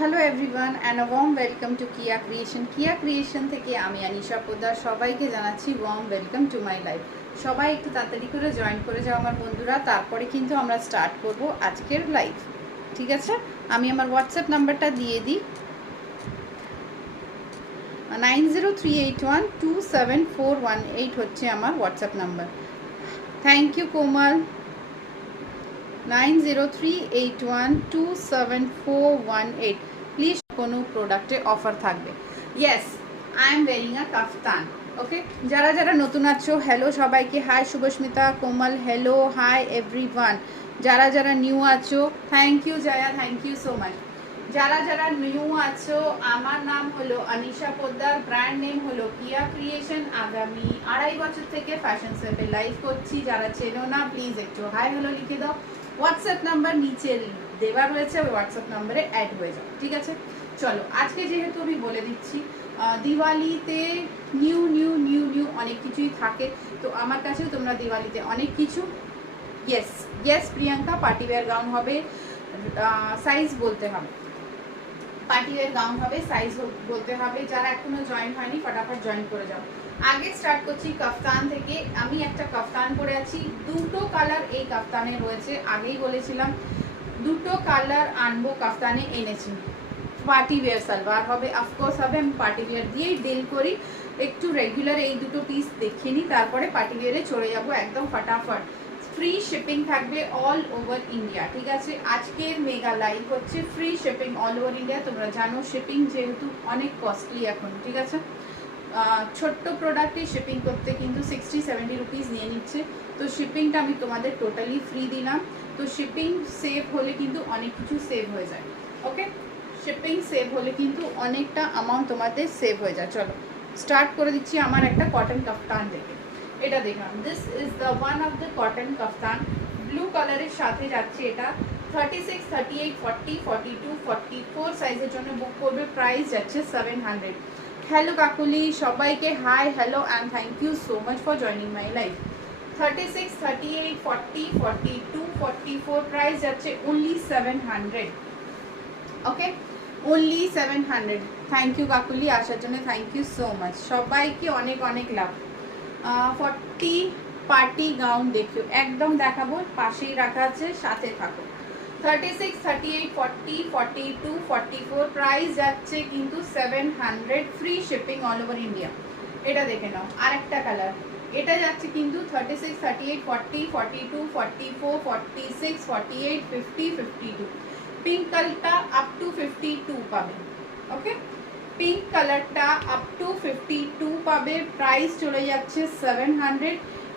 Hello everyone and a warm welcome to কিয়া creation থেকে আমি আনিশা পোদ্দার সবাইকে জানাচ্ছি warm welcome to my life. সবাই একটু তাড়াতাড়ি করে জয়েন করে যাও আমার বন্ধুরা, তারপরে কিন্তু আমরা স্টার্ট করব আজকের লাইভ। ঠিক আছে, আমি আমার হোয়াটসঅ্যাপ নাম্বারটা দিয়ে দিই, 9038127418 হচ্ছে আমার WhatsApp number. Thank you Komal. 9038127418। Please কোনো প্রোডাক্টে অফার থাকবে। Yes, I am wearing a kaftan. Okay, যারা যারা নতুন আছো হ্যালো সবাইকে, hi Shubhasmita, Komal hello, hi everyone. যারা যারা নিউ আছো thank you Jaya, thank you so much. যারা যারা নিউ আছো, আমার নাম হলো আনিশা পোদ্দার, ব্র্যান্ড নেম হলো কিয়া ক্রিয়েশন। আগামী 2.5 বছর থেকে ফ্যাশন সেপে লাইভ করছি। যারা চেনো না প্লিজ একটু হাই হ্যালো লিখে দাও। হোয়াটসঅ্যাপ নাম্বার নিচে দেওয়া রয়েছে, ওই হোয়াটসঅ্যাপ নাম্বারে অ্যাড হয়ে যাও। ঠিক আছে, চলো আজকে যেহেতু আমি বলে দিচ্ছি দিওয়ালিতে নিউ নিউ নিউ নিউ অনেক কিছুই থাকে, তো আমার কাছেও তোমরা দিওয়ালিতে অনেক কিছু। Yes yes Priyanka, party wear gown হবে, সাইজ বলতে হবে, পার্টিওয়্যার গাউন হবে, সাইজ বলতে হবে। যারা এখনো জয়েন হয়নি ফটাফট জয়েন করে যাও। আগে স্টার্ট করছি কাফতান থেকে। আমি একটা কাফতান পরে আছি, দুটো কালার এই কাফতানে রয়েছে। আগেই বলেছিলাম দুটো কালার আনবো, কাফতানে এনেছি। পার্টি ওয়্যার সালোয়ার হবে, অফকোর্স হবে। আমি পার্টি ওয়্যার দিয়েই ডিল করি, একটু রেগুলার এই দুটো পিস দেখে নিই, তারপরে পার্টি ওয়্যারে চলে যাবো একদম ফটাফট। ফ্রি শিপিং থাকবে অল ওভার ইন্ডিয়া। ঠিক আছে, আজকের মেগা লাইভ হচ্ছে free shipping all over India. তোমরা জানো শিপিং যেহেতু অনেক কস্টলি এখন, ঠিক আছে, ছোট্ট প্রোডাক্টে শিপিং করতে কিন্তু 60-70 রুপিস নিয়ে নিচ্ছে। তো শিপিংটা আমি তোমাদের টোটালি ফ্রি দিলাম। তো শিপিং সেভ হলে কিন্তু অনেক কিছু সেভ হয়ে যায়। ওকে, শিপিং সেভ হলে কিন্তু অনেকটা অ্যামাউন্ট তোমাদের সেভ হয়ে যায়। চলো স্টার্ট করে দিচ্ছি আমার একটা কটন কাফতান থেকে। এটা দেখলাম, this is the one of the cotton kaftan. Blue কালারের সাথে যাচ্ছে এটা। 36, 38, 40, 42, 44 সাইজের জন্য বুক করবে। প্রাইস যাচ্ছে 700। হ্যালো কাকুলি, সবাইকে hi hello and thank you so much for joining my life. 36, 38, 40, 42, 44 price যাচ্ছে only 700। Okay, only 700। Thank you Kakuli, আসার জন্য থ্যাংক ইউ সো মাচ। সবাইকে অনেক অনেক লাভ। 40 পার্টি গাউন দেখিও, একদম দেখাবো, পাশেই রাখা আছে, সাথে থাকো। 36, 38, 40, 42, 44 প্রাইস যাচ্ছে কিন্তু 700। Free shipping all over India. এটা দেখে নাও, আরেকটা কালার। এটা যাচ্ছে কিন্তু 36, 38, 40, 42, 44, 46, 48, 50, 52। পিঙ্ক কালারটা আপ টু 52 পাবে। ওকে, পিঙ্ক কালারটা আপ টু 52 পাবে। প্রাইস চলে যাচ্ছে 700।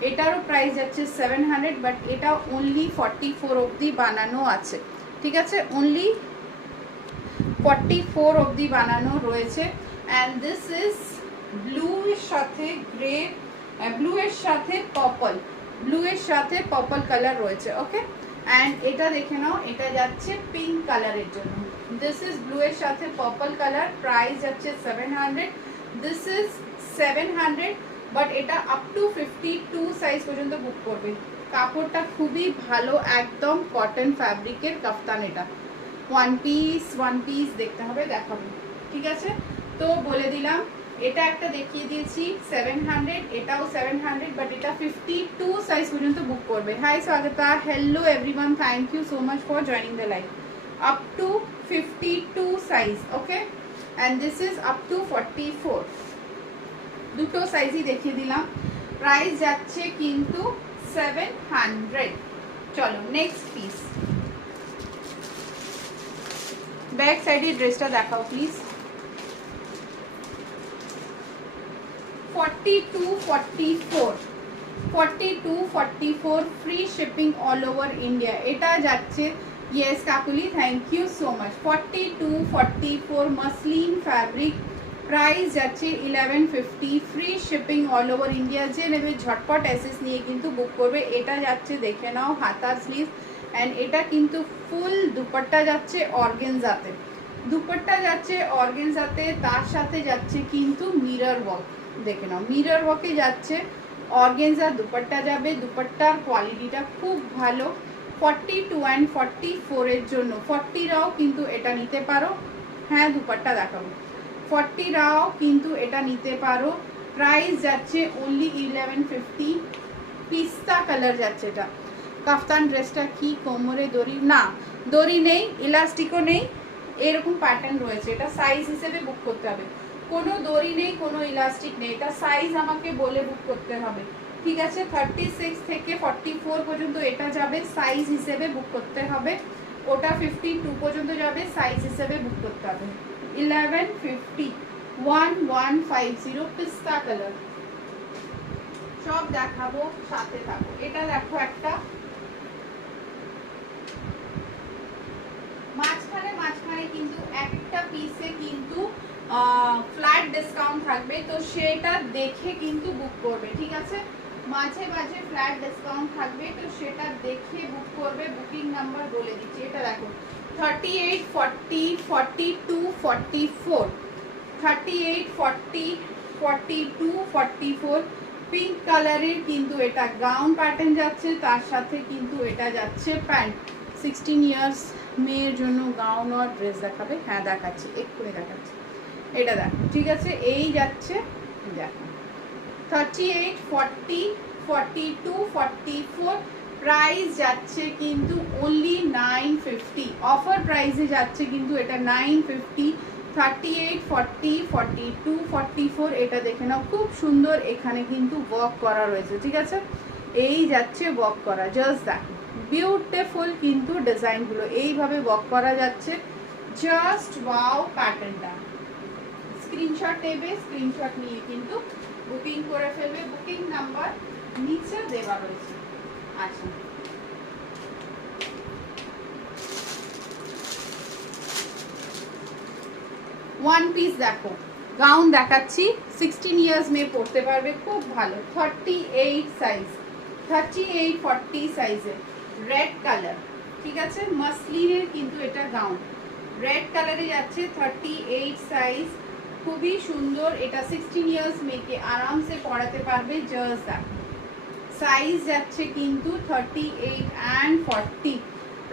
এটারও প্রাইস যাচ্ছে 700, বাট এটা অনলি 44 অবধি বানানো আছে। ঠিক আছে, অনলি 44 অবধি বানানো রয়েছে। অ্যান্ড দিস ইজ ব্লু এর সাথে গ্রে, ব্লু এর সাথে পার্পল, ব্লু এর সাথে পার্পল কালার রয়েছে। ওকে, অ্যান্ড এটা দেখে নাও, এটা যাচ্ছে পিঙ্ক কালারের জন্য। দিস ইজ ব্লু এর সাথে পার্পল কালার, প্রাইস যাচ্ছে 700। দিস ইজ 700, বাট এটা আপ টু 52 সাইজ পর্যন্ত বুক করবে। কাপড়টা খুবই ভালো, একদম কটন ফ্যাব্রিকের কাফতান। এটা ওয়ান পিস দেখতে হবে, দেখাবো। ঠিক আছে, তো বলে দিলাম, এটা একটা দেখিয়ে দিয়েছি 700, এটাও 700, বাট এটা 52 সাইজ পর্যন্ত বুক করবে। Hi Swagata, hello everyone, thank you so much for joining the live. Up to 52 size. Okay, and this is up to 44। দুটো সাইজই দেখিয়ে দিলাম। প্রাইস যাচ্ছে কিন্তু 700। চলো নেক্সট পিস। ব্যাক সাইডের ড্রেসটা দেখাও please. 42, 44, 42, 44 free shipping all over India. এটা যাচ্ছে, yes Kakuli, thank you so much. 42, 44 muslin fabric, price যাচ্ছে 1150। Free shipping all over India. যে নেবে ঝটপট এসএস নিয়ে কিন্তু বুক করবে। এটা যাচ্ছে, দেখে নাও, হাতার স্লিভ, অ্যান্ড এটা কিন্তু ফুল দুপাট্টা যাচ্ছে অর্গেনজাতে, দুপাট্টা যাচ্ছে অর্গেনজাতে, তার সাথে যাচ্ছে কিন্তু মিরর ওয়ার্ক। দেখে নাও, মিরর ওয়ার্কে যাচ্ছে, অর্গেনজার দুপাট্টা যাবে। দুপাট্টার কোয়ালিটিটা খুব ভালো। 42 অ্যান্ড 44 এর জন্য, 40রাও কিন্তু এটা নিতে পারো। হ্যাঁ দুপাট্টা দেখাবো। 40 রাও কিন্তু এটা নিতে পারো। প্রাইস যাচ্ছে অনলি 1150। পিস্তা কালার যাচ্ছে এটা। কাফতান ড্রেসটা কি কোমরে দড়ি? না দড়ি নেই, ইলাস্টিকও নেই, এরকম প্যাটার্ন রয়েছে। এটা সাইজ হিসেবে বুক করতে হবে, কোনো দড়ি নেই, কোনো ইলাস্টিক নেই। এটা সাইজ আমাকে বলে বুক করতে হবে, ঠিক আছে? 36 থেকে 44 পর্যন্ত এটা যাবে, সাইজ হিসেবে বুক করতে হবে। ওটা 52 পর্যন্ত যাবে, সাইজ হিসেবে বুক করতে হবে। 1150 1150 পিস্তা কালার। সব দেখাবো, সাথে থাকো। এটা দেখো একটা মাঝখানে কিন্তু একটা পিসে কিন্তু ফ্ল্যাট ডিসকাউন্ট থাকবে, তো সেটা দেখে কিন্তু বুক করবে, ঠিক আছে? মাঝে মাঝে ফ্ল্যাট ডিসকাউন্ট থাকবে, তো সেটা দেখে বুক করবে। বুকিং নাম্বার বলে দিচ্ছি। এটা দেখো 38 40 42 44 38 40 42 44 পিঙ্ক কালারের কিন্তু এটা গাউন প্যাটার্ন যাচ্ছে, তার সাথে কিন্তু এটা যাচ্ছে প্যান্ট। 16 ইয়ার্স মেয়ের জন্য গাউন আর ড্রেস দেখাবে? হ্যাঁ দেখাচ্ছি, এক্ষুনি দেখাচ্ছি। এটা দেখো, ঠিক আছে? এই যাচ্ছে, দেখো 38 40 42 44 প্রাইস যাচ্ছে কিন্তু অনলি 950। অফার প্রাইসে যাচ্ছে কিন্তু এটা 950। 38 40 42 44 এটা দেখে নাও, খুব সুন্দর। এখানে কিন্তু ওয়ার্ক করা রয়েছে, ঠিক আছে? এই যাচ্ছে ওয়ার্ক করা, জাস্ট দেখো বিউটিফুল কিন্তু ডিজাইনগুলো এইভাবে ওয়ার্ক করা যাচ্ছে। জাস্ট ওয়াও প্যাটার্নটা। স্ক্রিনশট নেবে, স্ক্রিনশট নিয়ে কিন্তু বুকিং করে ফেলবে। বুকিং নাম্বার নিচে দেওয়া রয়েছে। আচ্ছা, ওয়ান পিস দেখো, গাউন দেখাচ্ছি। 16 ইয়ার্স মেয়ে পড়তে পারবে, খুব ভালো। 38 সাইজ, 38 40 সাইজের, রেড কালার, ঠিক আছে? মাসলিনের কিন্তু এটা গাউন, রেড কালারে যাচ্ছে। 38 সাইজ, খুবই সুন্দর। এটা 16 ইয়ার্স মেয়েকে আরামসে পড়াতে পারবে। জাস্ট দেখো সাইজ যাচ্ছে কিন্তু 38 and 40।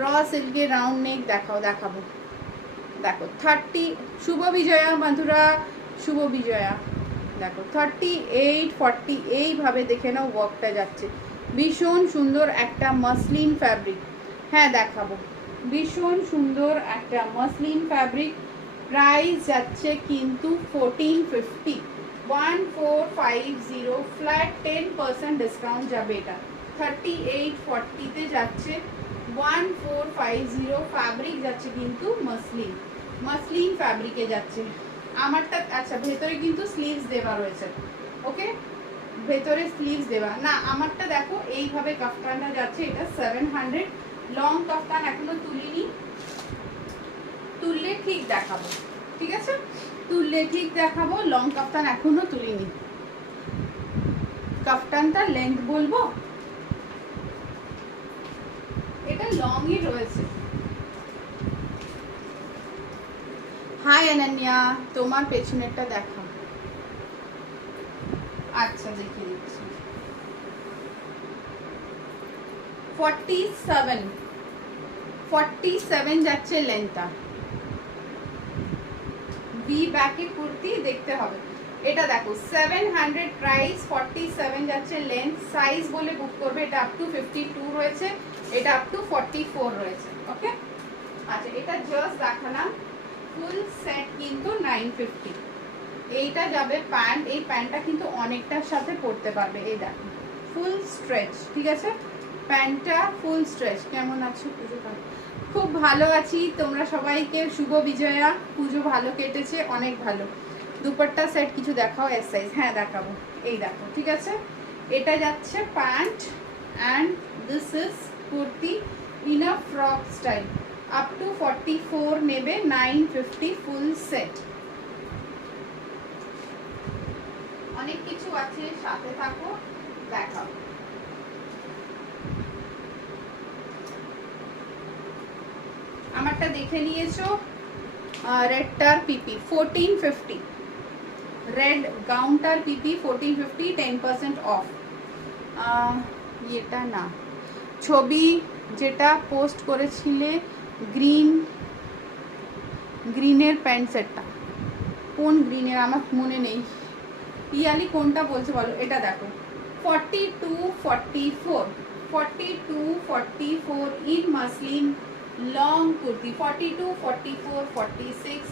র সিল্কের রাউন্ড নেক দেখাবো। দেখো 30, শুভ বিজয়া বন্ধুরা, শুভ বিজয়া। দেখো 38 40 এইভাবে দেখে নাও ওয়ার্কটা যাচ্ছে। ভীষণ সুন্দর একটা মাসলিন ফ্যাব্রিক। হ্যাঁ দেখাবো, ভীষণ সুন্দর একটা মাসলিন ফ্যাব্রিক। প্রাইস যাচ্ছে কিন্তু 1450। 1450 ফ্ল্যাট 10% ডিসকাউন্ট যাবে। এটা 38 40-তে যাচ্ছে। 1450 ফ্যাব্রিক যাচ্ছে কিন্তু মাসলিন ফ্যাব্রিকে যাচ্ছে। আমারটা আচ্ছা, ভেতরে কিন্তু স্লিভস দেওয়া রয়েছে, ওকে? ভেতরে স্লিভস দেওয়া না। আমারটা দেখো এইভাবে কাফতানটা যাচ্ছে। এটা 700 লং কাফতান, এখনো তুলিনি, তুললে ঠিক দেখাবো, ঠিক আছে? তুললে ঠিক দেখাবো। লং কাফতান এখনো তুলিনি। কাফতানটা লেন্থ বলবো, এটা লংই রয়েছে। হাই অনন্যা, তোমার পেছনেরটা দেখা। আচ্ছা দেখিয়ে দিচ্ছি। 47 যাচ্ছে লেন্থটা। বি ব্যাকে কুর্তি দেখতে হবে। এটা দেখো 700 প্রাইস, 47 যাচ্ছে লেন্থ। সাইজ বলে বুক করবে। এটা আপ টু 52 রয়েছে, এটা আপ টু 44 রয়েছে, ওকে? আচ্ছা, এটা জাস্ট দেখালাম। ফুল সেট কিন্তু 950। এইটা যাবে প্যান্ট। এই প্যান্টটা কিন্তু অনেকটার সাথে পরতে পারবে। এই দেখো ফুল স্ট্রেচ, ঠিক আছে? প্যান্টটা ফুল স্ট্রেচ। কেমন আছো পুজো? খুব ভালো আছি। তোমরা সবাইকে শুভ বিজয়া। পুজো ভালো কেটেছে, অনেক ভালো। দুপাট্টা সেট কিছু দেখাও এস সাইজ। হ্যাঁ দেখাবো, এই দেখো, ঠিক আছে? এটা যাচ্ছে pant and this is kurti in a frock style. Up to 44 নেবে, 950 ফুল সেট। অনেক কিছু আছে, সাথে থাকো, দেখাও। আমারটা দেখে নিয়েছো। রেডটার পিপি 1450, রেড গাউনটার পিপি 1450, 10% অফ। এটা না, ছবি যেটা পোস্ট করেছিলে গ্রিন, গ্রিনের প্যান্ট সেটটা, কোন গ্রিনের আমার মনে নেই, পিয়ালি কোনটা বলছে বলো, এটা দেখো 42-44, 42-44 in muslin long kurti, 42-44-46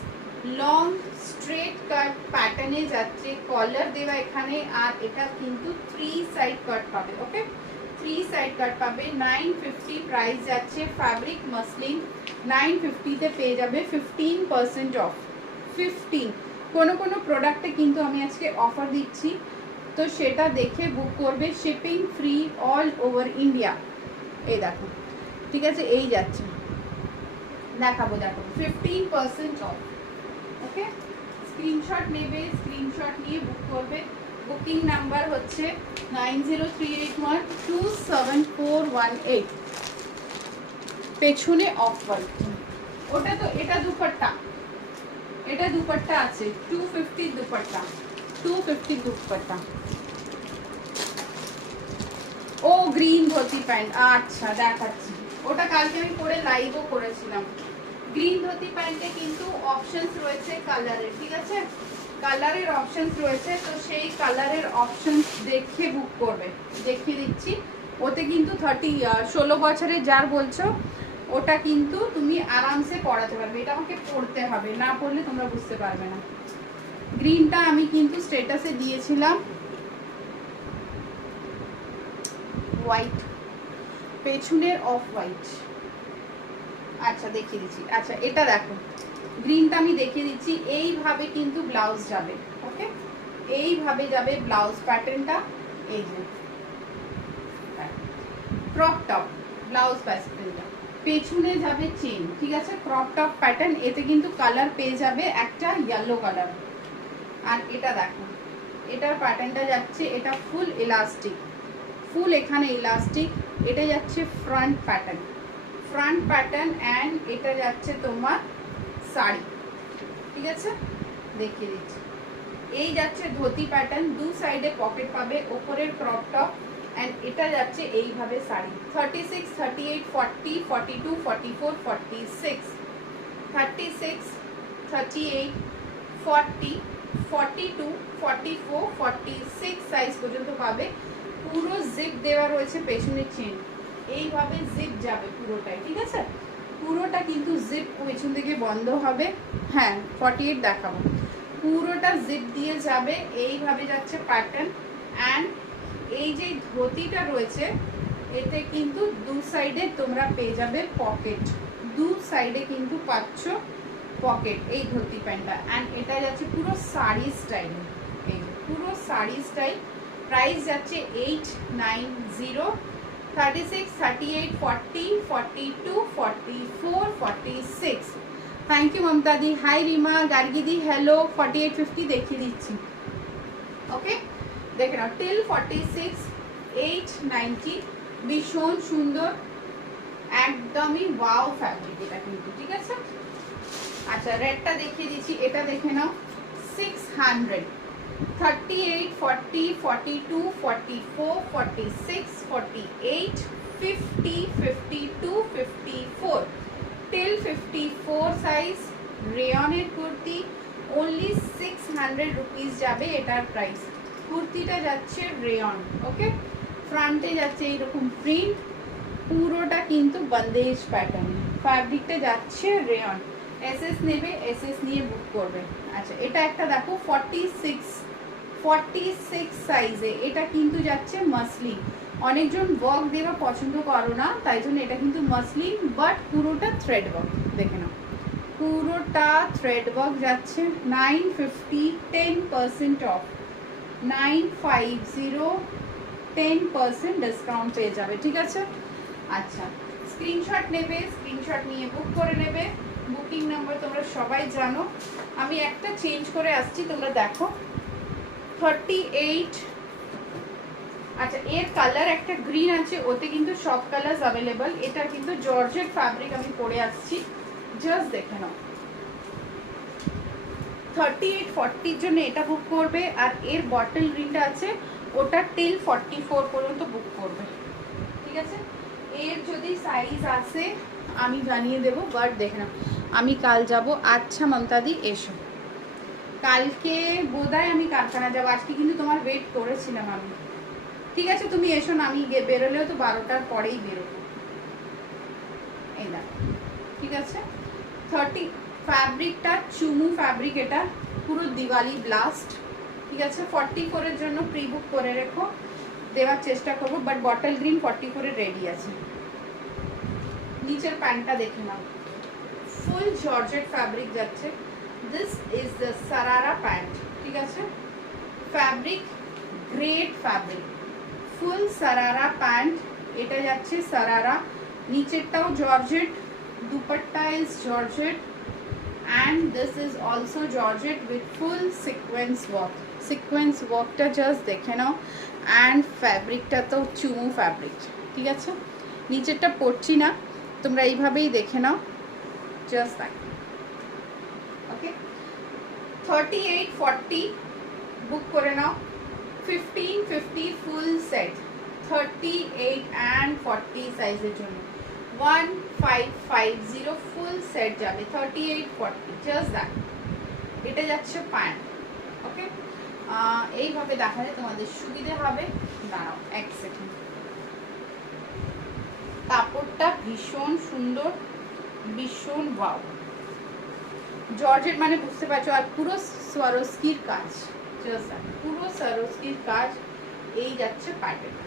long straight কাট প্যাটার্নে যাচ্ছে, কলার দেওয়া এখানে, আর এটা কিন্তু 3 সাইড কাট পাবে। ওকে, 3 সাইড কাট পাবে। 950 প্রাইস যাচ্ছে, ফ্যাব্রিক মাসলিন 950-তে পেয়ে যাবে 15% অফ। 15 কোনো প্রোডাক্টে কিন্তু আমি আজকে অফার দিচ্ছি, তো সেটা দেখে বুক করবে, shipping free all over India. এই দেখো, ঠিক আছে, এই যাচ্ছে, দেখাবো, দেখো 15% অফ। ওকে, স্ক্রিনশট নেবে, স্ক্রিনশট নিয়ে বুক করবে। বুকিং নাম্বার হচ্ছে 9038127418। পেছনে অফ হোয়াইট, ওটা তো, এটা দুপাট্টা, এটা দুপাট্টা আছে 250 দুপাট্টা, 250 দুপাট্টা। ও গ্রিন ধোতি প্যান্ট, আচ্ছা দেখাচ্ছি, ওটা কালকে আমি পরে লাইভও করেছিলাম। গ্রিন ধোতি প্যান্টে কিন্তু অপশনস রয়েছে কালারের, ঠিক আছে, কালারের অপশনস রয়েছে, তো সেই কালারের অপশনস দেখে বুক করবে। দেখিয়ে দিচ্ছি, ওতে কিন্তু 16 বছরের যার বলছো ওটা কিন্তু তুমি আরামসে পরাতে পারবে। এটা আমাকে পরতে হবে, না পরলে তোমরা বুঝতে পারবে না। গ্রিনটা আমি কিন্তু স্ট্যাটাসে দিয়েছিলাম, হোয়াইট, পেছনের অফ হোয়াইট। আচ্ছা দেখিয়ে দিচ্ছি, আচ্ছা এটা দেখো, গ্রিনটা আমি দেখিয়ে দিচ্ছি, এইভাবে কিন্তু ব্লাউজ যাবে। ওকে, এইভাবে যাবে ব্লাউজ প্যাটার্নটা, এই যে ক্রপ টপ ব্লাউজ প্যাটার্নটা, পেছনে যাবে চেন, ঠিক আছে, ক্রপ টপ প্যাটার্ন, এতে কিন্তু কালার পেয়ে যাবে একটা ইয়েলো কালার। আর এটা দেখো, এটার প্যাটার্নটা যাচ্ছে, এটা ফুল ইলাস্টিক, ফুল এখানে ইলাস্টিক, এটা যাচ্ছে front pattern, front pattern, and এটা যাচ্ছে তোমার শাড়ি, ঠিক আছে, দেখিয়ে দিচ্ছি। এই যাচ্ছে ধুতি প্যাটার্ন, দু সাইডে পকেট পাবে, ওপরের ক্রপ টপ, অ্যান্ড এটা যাচ্ছে এইভাবে শাড়ি। 36, 38, 40, 42, 44, 46, 36, 38, 40, 42, 44, 46 সাইজ পর্যন্ত পাবে। পুরো জিপ দেওয়া রয়েছে, পেছনের চেন, এইভাবে জিপ যাবে পুরোটাই, ঠিক আছে, পুরোটা কিন্তু জিপ পেছন থেকে বন্ধ হবে। হ্যাঁ 48 দেখাবো, পুরোটা জিপ দিয়ে যাবে, এইভাবে যাচ্ছে প্যাটার্ন। অ্যান্ড এই যে ধুতিটা রয়েছে, এতে কিন্তু দু সাইডে তোমরা পেয়ে যাবে পকেট, দু সাইডে কিন্তু পাচ্ছ পকেট এই ধুতি প্যান্টটা। অ্যান্ড এটা যাচ্ছে পুরো শাড়ি স্টাইল, এই পুরো শাড়ি স্টাইল। প্রাইস যাচ্ছে 890, 36, 38, 40, 42, 44, 46। Thank you Mamata di, hi Rima Gargi di, hello. 4850 দেখিয়ে দিচ্ছি। ওকে, দেখে নাও, টিল 46, 890, ভীষণ সুন্দর, একদমই ওয়াও ফ্যাব্রিক এটা কিন্তু, ঠিক আছে। আচ্ছা রেডটা দেখিয়ে দিচ্ছি, এটা দেখে নাও 600, 38, 40, 42, 44, 46, 48, 50, 52, 54 till 54 সাইজ, রেয়নের কুর্তি, অনলি 600 রুপিস যাবে এটার প্রাইস। কুর্তিটা যাচ্ছে রেয়ন, ওকে, ফ্রন্টে যাচ্ছে এইরকম প্রিন্ট, পুরোটা কিন্তু বন্দেজ প্যাটার্ন, ফ্যাব্রিকটা যাচ্ছে রেয়ন। এসএস নেবে, এসএস নিয়ে বুক করবে। আচ্ছা এটা একটা দেখো 46 সাইজে, এটা কিন্তু যাচ্ছে মাসলিন। অনেকজন ওয়ার্ক দেওয়া পছন্দ করো না, তাই জন্য এটা কিন্তু মাসলিন, বাট পুরোটা থ্রেড ওয়ার্ক, দেখে নাও পুরোটা থ্রেড ওয়ার্ক যাচ্ছে। 950, 10% অফ, 950, 10% ডিসকাউন্ট পেয়ে যাবে, ঠিক আছে। আচ্ছা স্ক্রিনশট নেবে, স্ক্রিনশট নিয়ে বুক করে নেবে। বুকিং নাম্বার তোমরা সবাই জানো, আমি একটা চেঞ্জ করে আসছি, তোমরা দেখো 38। আচ্ছা এর কালার একটা গ্রিন আছে, ওতে কিন্তু সব কালার অ্যাভেলেবল। এটা কিন্তু জর্জেট ফ্যাব্রিক আমি পরে আসছি, জাস্ট দেখে নাও। 38, 40 জন্য এটা বুক করবে, আর এর বটল গ্রিনটা আছে ওটা টিল 44 পর্যন্ত বুক করবে, ঠিক আছে। এর যদি সাইজ আসে আমি জানিয়ে দেবো, বাট দেখে নাও আমি কাল যাব। আচ্ছা মমতাদি এসো, কালকে বোধহয় আমি কারখানা যাবো, আজকে কিন্তু তোমার ওয়েট করেছিলাম আমি। ঠিক আছে তুমি এসো না, আমি বেরোলেও তো 12টার পরেই বেরোবো। এই না, ঠিক আছে। 30 ফ্যাব্রিকটা চুমু ফ্যাব্রিক, এটা পুরো দিওয়ালি ব্লাস্ট। ঠিক আছে, 44-এর জন্য প্রি বুক করে রেখো, দেওয়ার চেষ্টা করবো, বাট বটল গ্রিন 44-এ রেডি আছে। নিচের প্যান্টটা দেখে নাও, ফুল জর্জেট ফ্যাব্রিক যাচ্ছে। This is the sharara pant. ঠিক আছে, fabric great fabric, full sharara pant, এটা যাচ্ছে সারারা। নিচেরটাও georgette, dupatta is georgette, and this is also georgette with full sequence work. Sequence workটা জাস্ট দেখে নাও, and ফ্যাব্রিকটা তো চুমু ফ্যাব্রিক। ঠিক আছে, নিচেরটা পড়ছি না, তোমরা এইভাবেই দেখে নাও, জাস্ট দেখ। ওকে, 38-40 বুক করে নাও। 1550 ফুল সেট, 38 and 40 সাইজের জন্য 1550 ফুল সেট যাবে, 38-40 জাস্ট দ্যাট। এটা যাচ্ছে প্যান্ট। ওকে, এইভাবে দেখালে তোমাদের সুবিধে হবে। দাঁড়াও এক সেকেন্ড, কাপড়টা ভীষণ সুন্দর, ভীষণ ওয়াও, জর্জেট মানে বুঝতে পারছো, আর পুরো স্বারোস্কির কাজ, জাস্ট দ্যাট, পুরো স্বারোস্কির কাজ। এই যাচ্ছে প্যাটার্ন,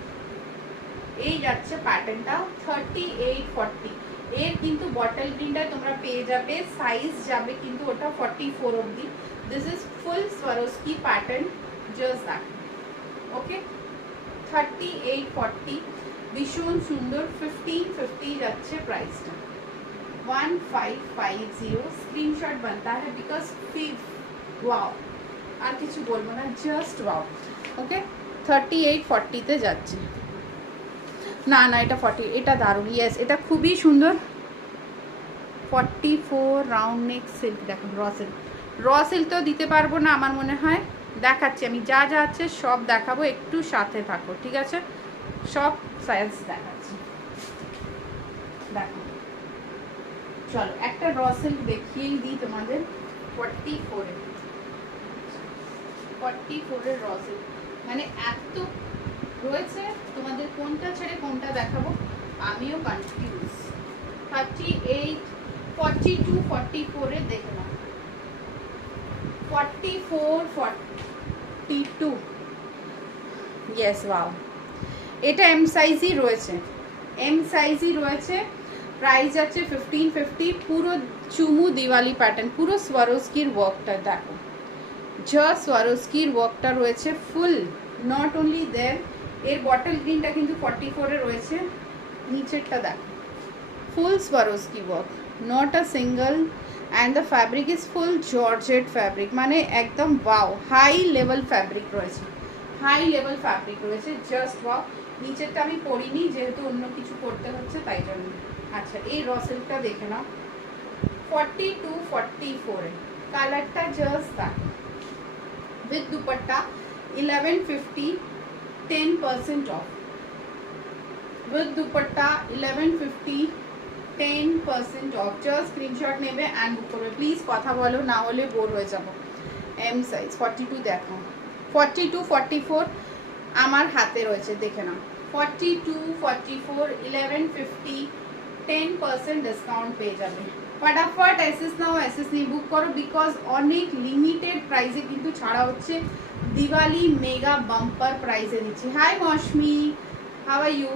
এই যাচ্ছে প্যাটার্নটা 38-40। এর কিন্তু বটল গ্রিনটায় তোমরা পেয়ে যাবে, সাইজ যাবে কিন্তু ওটা 44 অবধি। This is full Swarovski pattern, just that. Okay, 38-40 ভীষণ সুন্দর। 1550 যাচ্ছে প্রাইসটা, 1550। স্ক্রিনশট বানতা है বিকজ ওয়াও, আর কিছু বলবো না, জাস্ট ওয়াও। ওকে, 38-40-তে যাচ্ছে। না না, এটা 40, এটা দারুণ, ইয়েস এটা খুবই সুন্দর। 44 রাউন্ড নেক সিল্ক, দেখো র সিল্ক তো দিতে পারবো না আমার মনে হয়, দেখাচ্ছি আমি, যা যা আছে সব দেখাবো, একটু সাথে থাকো। ঠিক আছে, সব সাইজ দেখাচ্ছি, দেখো। চলো একটা র সিল্ক দেখিয়েই দিই তোমাদের। 44-এর র সিল্ক, মানে এত রয়েছে, তোমাদের কোনটা ছেড়ে কোনটা দেখাবো আমিও কনফিউজ। 38, 42, 44-এ দেখে নাও, 44, 42, ইয়েস ওয়াও। এটা এম সাইজই রয়েছে, এম সাইজই রয়েছে। প্রাইস আছে 1550। পুরো চুমু দিওয়ালি প্যাটার্ন, পুরো স্বারোস্কির ওয়ার্কটা দেখো, জাস্ট স্বারোস্কির ওয়ার্কটা রয়েছে ফুল। নট অনলি দেয়ার, এর বটল গ্রিনটা কিন্তু 44-এ রয়েছে। নিচেরটা দেখো, full Swarovski work, not a single, and the fabric is full georgette fabric, মানে একদম ওয়াও, হাই লেভেল ফ্যাব্রিক রয়েছে, হাই লেভেল ফ্যাব্রিক রয়েছে, জাস্ট ওয়াও। নিচেরটা আমি পরিনি যেহেতু অন্য কিছু করতে হচ্ছে তাই জন্য। আচ্ছা, এই র সিল্কটা দেখে নাও, 42-44-এ কালারটা জাস্ট দেখো, with dupatta 1150, 10% of, with dupatta 1150, 10% of. Just screenshot নেবে অ্যান্ড বুক করবে, প্লিজ কথা বলো, না হলে বোর হয়ে যাবো। এম সাইজ 42 দেখো, 42-44 আমার হাতে রয়েছে, দেখে নাও। 42-44, 1150, 10% ডিসকাউন্ট পেয়ে যাবে। ফটাফট এসএস নাও, এসএস নিয়ে বুক করো, বিকজ অনেক লিমিটেড প্রাইসে কিন্তু ছাড়া হচ্ছে, দিওয়ালি মেগা বাম্পার প্রাইসে দিচ্ছি। Hi Mousumi, how are you?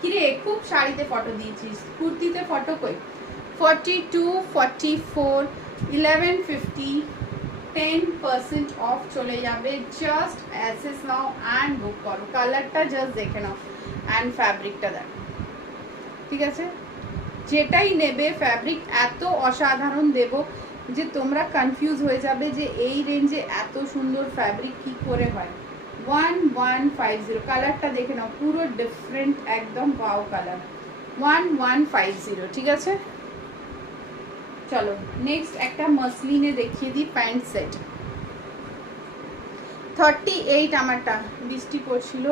কিরে খুব শাড়িতে ফটো দিয়েছিস, কুর্তিতে ফটো কই? 42-44, 1150, 10% অফ চলে যাবে। Just access now and book করো। কালারটা জাস্ট দেখে নাও অ্যান্ড ফ্যাব্রিকটা দেখো। ঠিক আছে, যেটাই নেবে ফ্যাব্রিক এত অসাধারণ দেব যে তোমরা কনফিউজ হয়ে যাবে যে এই রেঞ্জে এত সুন্দর ফ্যাব্রিক কি করে হয়। 1150, কালারটা দেখে নাও, পুরো ডিফারেন্ট একদম ওয়াও কালার, 1150। ঠিক আছে, চলো নেক্সট একটা মাসলিনে দেখিয়ে দিই, প্যান্ট সেট 38। আমারটা বৃষ্টি পড়ছিল,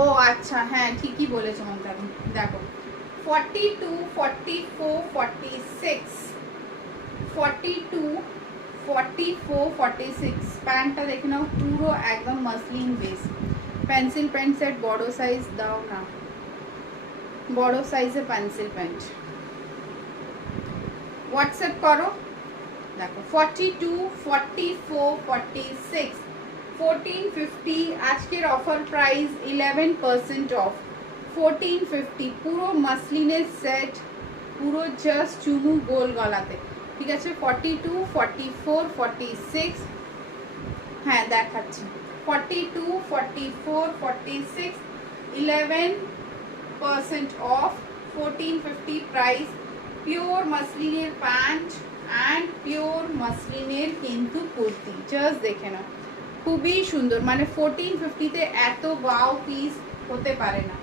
ও আচ্ছা হ্যাঁ ঠিকই বলেছো মমতা। দেখো 42, 44, 46, 42, 44, 46 প্যান্টটা দেখে নাও, পুরো একদম muslin base. Pencil pant set বড় সাইজ দাও না, বড় সাইজে পেন্সিল প্যান্ট হোয়াটসঅ্যাপ করো। দেখো 42, 44, 46, 1450 আজকের অফার প্রাইস 11% অফ, 1450 পুরো মাসলিনের সেট, পুরো জাস্ট চুমু গোল গলাতে, ঠিক আছে। 42, 44, 46 হ্যাঁ দেখাচ্ছি, 42, 44, 46 11% অফ, 1450 প্রাইস। পিওর মাসলিনের প্যান্ট অ্যান্ড পিওর মাসলিনের কিন্তু কুর্তি, জাস্ট দেখে নাও খুবই সুন্দর, মানে 1450-তে এত ওয়াও পিস হতে পারে না।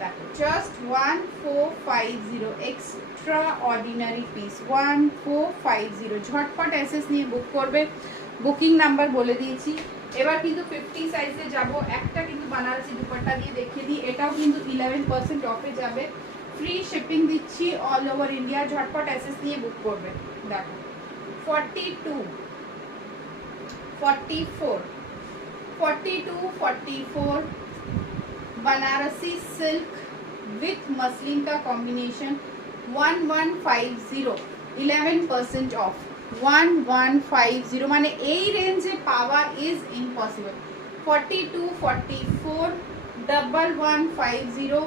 দেখো জাস্ট 1450 এক্সট্রা অর্ডিনারি পিস, 1450 ঝটপট এসএস নিয়ে বুক করবে। বুকিং নাম্বার বলে দিয়েছি। এবার কিন্তু 50 সাইজে যাব, একটা কিন্তু বানারসি দুপাট্টা দিয়ে দেখিয়ে দিই, এটাও কিন্তু 11% অফে যাবে, ফ্রি শিপিং দিচ্ছি অল ওভার ইন্ডিয়া, ঝটপট এসএস নিয়ে বুক করবে। দেখো 42, 44, 42, 44 बनारसी सिल्क विथ मसलिन का कॉम्बिनेशन 1150 11% ऑफ, 1150 মানে এই রেঞ্জে পাওয়া ইজ ইম্পসিবল। 42, 44 1150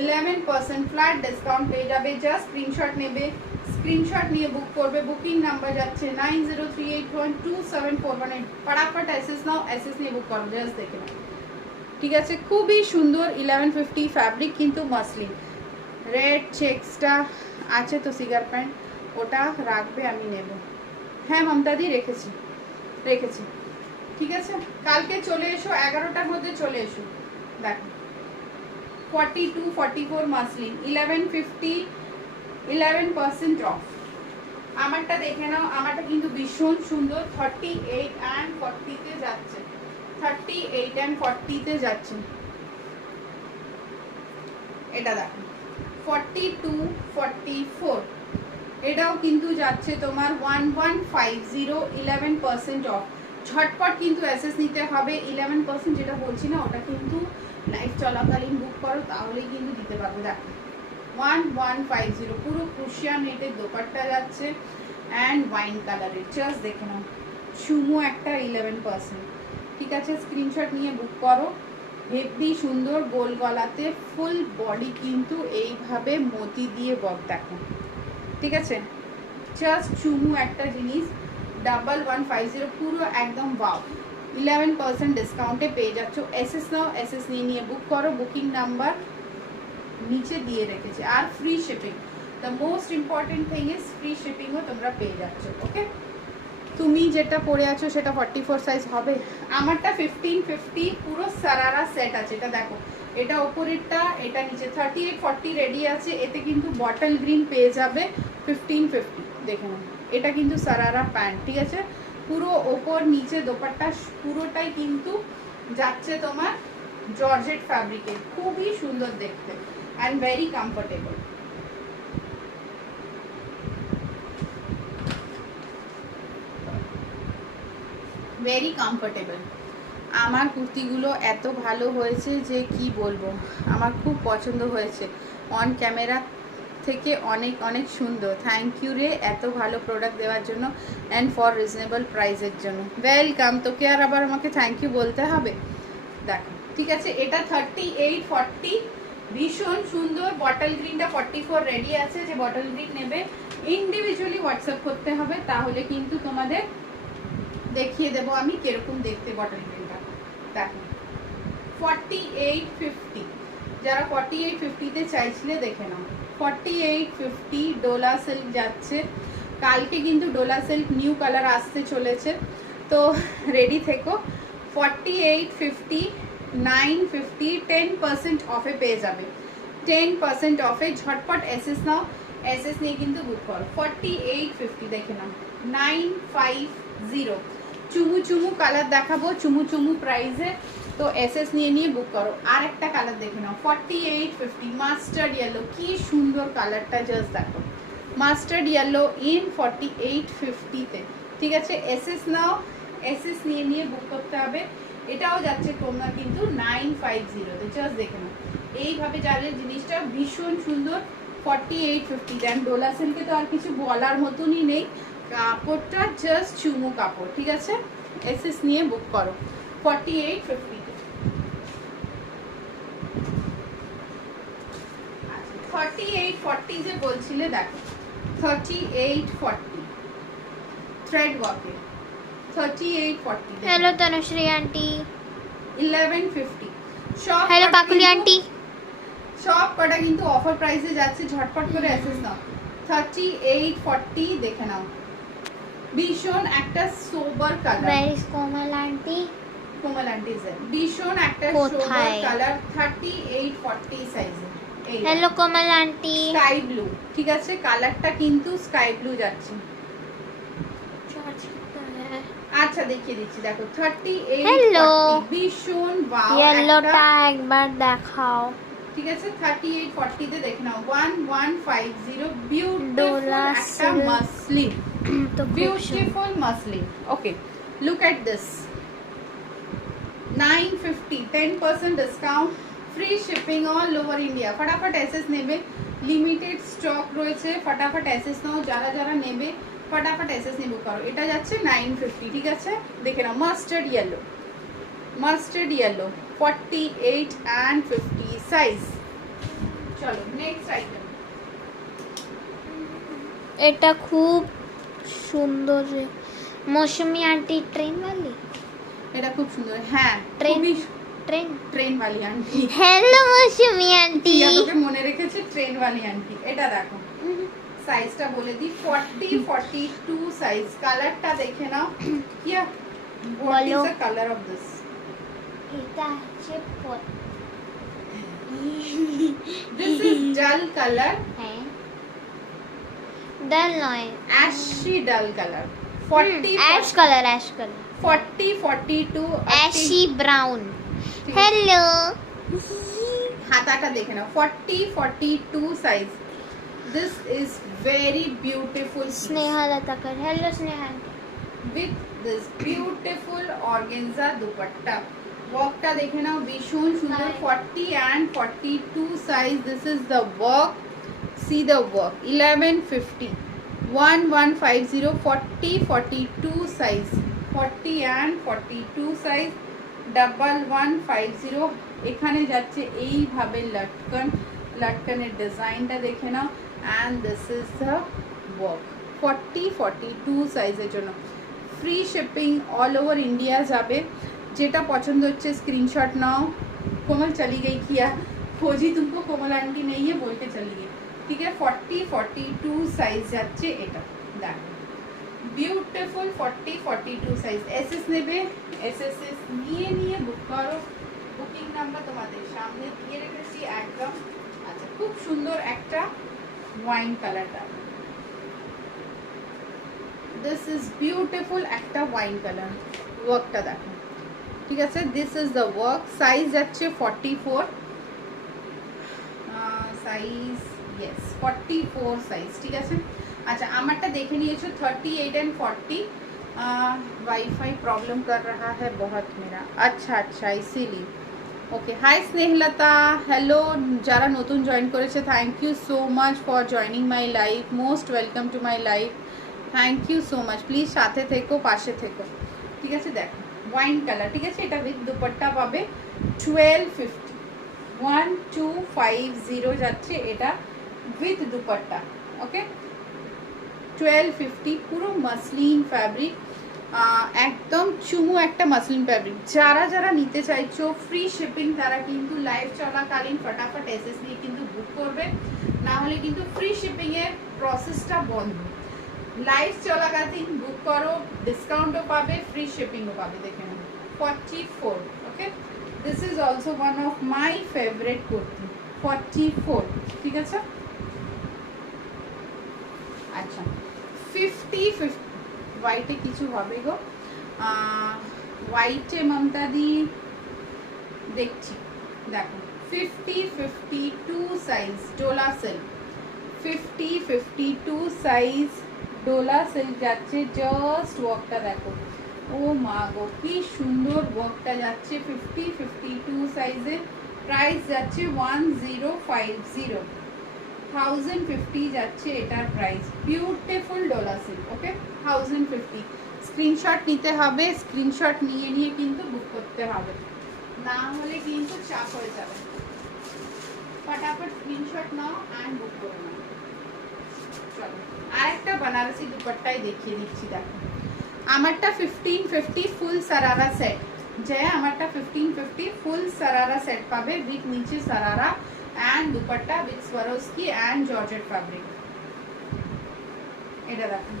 11% ফ্ল্যাট ডিসকাউন্ট পেয়ে যাবে। জাস্ট স্ক্রিনশট নেবে, স্ক্রিনশট নিয়ে বুক করবে। বুকিং নাম্বার যাচ্ছে 9038127418। फटाफट एसएस नाও, एसएस নিয়ে বুক করো, জাস্ট দেখে নাও, ঠিক আছে। খুবই সুন্দর 1150 ফ্যাব্রিক কিন্তু মাসলিন। রেড চেক্সটা আছে তো সিগার প্যান্ট, ওটা রাখবে, আমি নেব। হ্যাঁ মমতাদি রেখেছি, ঠিক আছে। কালকে চলে এসো, 11টার মধ্যে চলে এসো। দেখো 42, 44 মাসলিন 1150 11% অফ। আমারটা দেখে নাও, আমারটা কিন্তু ভীষণ সুন্দর, 38 and 40-তে যাচ্ছে, 38 and 40-তে যাচ্ছে। এটা দেখো 42, 44 এটাও কিন্তু যাচ্ছে তোমার 1150 11% অফ। ঝটপট কিন্তু এসএস নিতে হবে। 11% যেটা বলছি না, ওটা কিন্তু লাইভ চলাকালীন বুক করো, তাহলেই কিন্তু দিতে পারবো। দেখো 1150 পুরো ক্রুশিয়া নেটের দোপাট্টা যাচ্ছে অ্যান্ড ওয়াইন কালারের, জাস্ট দেখে নাও চুমু একটা 11%, ঠিক আছে। স্ক্রিনশট নিয়ে বুক করো। হেভি সুন্দর গোল গলাতে, ফুল বডি কিন্তু এইভাবে মতি দিয়ে বক, দেখো ঠিক আছে। জাস্ট চুমু একটা জিনিস, 1150 পুরো একদম ওয়াও, 11% ডিসকাউন্টে পেয়ে যাচ্ছ। এসএস নাও, এসএস নিয়ে বুক করো। বুকিং নাম্বার নিচে দিয়ে রেখেছে, আর free shipping, the most important thing is free শিপিংও তোমরা পেয়ে যাচ্ছ। ওকে, তুমি যেটা পরে আছো সেটা 44 সাইজ হবে, আমারটা 1550 পুরো সারারা সেট আছে। এটা দেখো, এটা ওপরেরটা, এটা নিচে 38 40 রেডি আছে। এতে কিন্তু বটল গ্রিন পেয়ে যাবে 1550, দেখে নাও। এটা কিন্তু সারারা প্যান্ট, ঠিক আছে। পুরো ওপর নিচে দোপাট্টা পুরোটাই কিন্তু যাচ্ছে তোমার জর্জেট ফ্যাব্রিকের, খুবই সুন্দর দেখতে and very comfortable. Very comfortable. আমার কুর্তিগুলো এত ভালো হয়েছে যে কি বলবো, আমার খুব পছন্দ হয়েছে। অন ক্যামেরা থেকে অনেক অনেক সুন্দর। থ্যাংক ইউ রে এত ভালো প্রোডাক্ট দেওয়ার জন্য অ্যান্ড ফর রিজনেবল প্রাইসের জন্য। ওয়েলকাম, তোকে আর আবার আমাকে থ্যাংক ইউ বলতে হবে। দেখো ঠিক আছে, এটা 38 40 ভীষণ সুন্দর। বটল গ্রিনটা 44 রেডি আছে, যে বটল গ্রিন নেবে ইন্ডিভিজুয়ালি হোয়াটসঅ্যাপ করতে হবে, তাহলে কিন্তু তোমাদের দেখিয়ে দেবো আমি কিরকম দেখতে বটল গ্রিনটা। দেখো 4850, যারা 4850-তে চাইছিলে দেখে নাও। 4850 ডোলা সিল্ক যাচ্ছে। কালকে কিন্তু ডোলা সিল্ক নিউ কালার আসতে চলেছে, তো রেডি থেকো। 4850 950 10% অফে পেয়ে যাবে, 10% অফে। ঝটপট এসএস নাও, এসএস নিয়ে কিন্তু বুক করো। 4850 দেখে নাও, 950 চুমু চুমু কালার দেখাবো, চুমু চুমু প্রাইসে তো এসএস নিয়ে বুক করো। আর একটা কালার দেখে নাও 4850 মাস্টার্ড ইয়েলো, কি সুন্দর কালারটা, জাস্ট দেখো মাস্টার্ড ইয়েলো ইন 4850-তে। ঠিক আছে, এসএস নাও, এসএস নিয়ে বুক করতে হবে। এটাও যাচ্ছে তোমরা কিন্তু 950-তে, জাস্ট দেখে নাও এইভাবে যাদের জিনিসটা ভীষণ সুন্দর 4850। দেন ডোলা সিল্কে তো আর কিছু বলার মতনই নেই, কাপড়টা জাস্ট চুমু কাপড়। ঠিক আছে, এসএস নিয়ে বুক করো 4850। 3840 যে বলছিলে, দেখো 3840 থ্রেড ওয়ার্কে 3840। Hello Tanushree aunty, 1150। সব हेलो काकुली आंटी। সব কটা কিন্তু অফার প্রাইসে যাচ্ছে, ঝটপট করে অ্যাসেস নাও। 3840 দেখে নাও, ভীষণ একটা sober colour. Where is Komal aunty? Komal aunty's ভীষণ একটা সোবার কালার 3840 সাইজে। Hello Komal aunty. Sky blue, ঠিক আছে, কালারটা কিন্তু স্কাই ব্লু যাচ্ছে। আচ্ছা দেখিয়ে দিচ্ছি, দেখো 3840 ভীষণ ওয়াও येलोটা একবার দেখাও। ঠিক আছে, 3840 তে দেখে নাও 1150 বিউটিফুল একটা মাসলিন, তো beautiful muslin. Okay, look at this 950, 10% discount, free shipping all over India. ফটাফট এসএস নেবে, লিমিটেড স্টক রয়েছে, ফটাফট এসএস নাও, যারা যারা নেবে ফটাফট এসএস নিয়ে বুক করো। এটা যাচ্ছে 950। ঠিক আছে, দেখে নাও mustard yellow, mustard yellow 48 and 50 size. চলো নেক্সট আইটেম। এটা খুব সুন্দর, মৌসুমি আন্টি ট্রেন वाली। এটা খুব সুন্দর, হ্যাঁ ট্রেন খুবই ট্রেন ট্রেন वाली আন্টি। Hello मौसुमी aunty. তোকে মনে রেখেছে ট্রেন वाली আন্টি। এটা দেখো সাইজটা বলে দি 40-42 সাইজ। কালারটা দেখে নাও, কি what is the colour of this? এটা হচ্ছে দিস ইজ ডাল কালার, হ্যাঁ ডাল নয়, ashy dull colour. 40 ash colour, ash colour, 40-42 ashy brown. Hello হাতাটা দেখে নাও 40-42 size. This is very beautiful Sneha Lata Kar. Hello Sneha. with this beautiful organza dupatta। ওয়ার্কটা দেখে নাও ভীষণ সুন্দর 40 and 42 size। this is the work, see the work 1150 1150 40-42 size, 40 and 42 size 1150। এখানে যাচ্ছে এইভাবে লটকন, লটকনের ডিজাইনটা দেখে নাও and this is the work 40-42 সাইজের জন্য। Free shipping all over India যাবে। যেটা পছন্দ হচ্ছে স্ক্রিনশট নাও। कोमल चली गई किया, खोजी तुमको कोमल आंटी नहीं है बोल के चली गई। ठीक है, 40-42 সাইজ যাচ্ছে এটা, দেখো বিউটিফুল 40-42 সাইজ। এসএস নেবে, এসএস নিয়ে বুক করো। বুকিং নাম্বার তোমাদের সামনে দিয়ে রেখেছি একদম। আচ্ছা, খুব সুন্দর একটা ওয়াইন কালারটা, দিস ইজ বিউটিফুল একটা ওয়াইন কালার। ওয়ার্কটা দেখো, ঠিক আছে, this is the work. Size যাচ্ছে 44 সাইজ, ইয়েস 44 সাইজ। ঠিক আছে, আচ্ছা আমারটা দেখে নিয়েছো 38 and 40। वाईफाई प्रॉब्लम कर रहा है बहुत मेरा। अच्छा अच्छा इसीलिए। Okay, hi Snehalata, hello. যারা নতুন জয়েন করেছে thank you so much for joining my live, most welcome to my live. Thank you so much, please সাথে থেকো, পাশে থেকো। ঠিক আছে, দেখো ওয়াইন কালার, ঠিক আছে, এটা উইথ দুপাট্টা পাবে 1250 1250 যাচ্ছে এটা উইথ দুপাট্টা। ওকে, 1250 পুরো মাসলিন ফ্যাব্রিক, একদম চুমু একটা মাসলিন ফ্যাব্রিক। যারা যারা নিতে চাইছো ফ্রি শিপিং তারা কিন্তু লাইভ চলাকালীন ফটাফট এসএস দিয়ে কিন্তু বুক করবে, না হলে কিন্তু ফ্রি শিপিং এর প্রসেসটা বন্ধ। লাইভ চলাকালীন বুক করো, ডিসকাউন্টও পাবে, ফ্রি শিপিংও পাবে। দেখে নাও 44। Okay, this is also one of my favourite kurti 44। ঠিক আছে, আচ্ছা 50 হোয়াইটে কিছু হবে গো, হোয়াইটে মমতা দি দেখছি দেখো 50-52 size Dola silk 50-52 size Dola silk যাচ্ছে জাস্ট ওয়ার্কটা দেখো ও মা গো কি সুন্দর ওয়ার্কটা যাচ্ছে 50-52 সাইজের প্রাইস যাচ্ছে 1050 1050 যাচ্ছে এটার price beautiful dola silk okay 1050 screenshot নিতে হবে স্ক্রিনশট নিয়ে নিয়ে কিন্তু বুক করতে হবে না হলে কিন্তু চাপ হয়ে যাবে फटाफट स्क्रीनशॉट नाओ एंड बुक करो ना चलो আরেকটা बनारसी দুপাট্টাই দেখিয়ে দিচ্ছি দেখো আমারটা 1550 ফুল সারারা সেট যে আমারটা 1550 ফুল সারারা সেট পাবে উইথ নিচে sharara and dupatta with Swarovski and georgette fabric এটা দেখো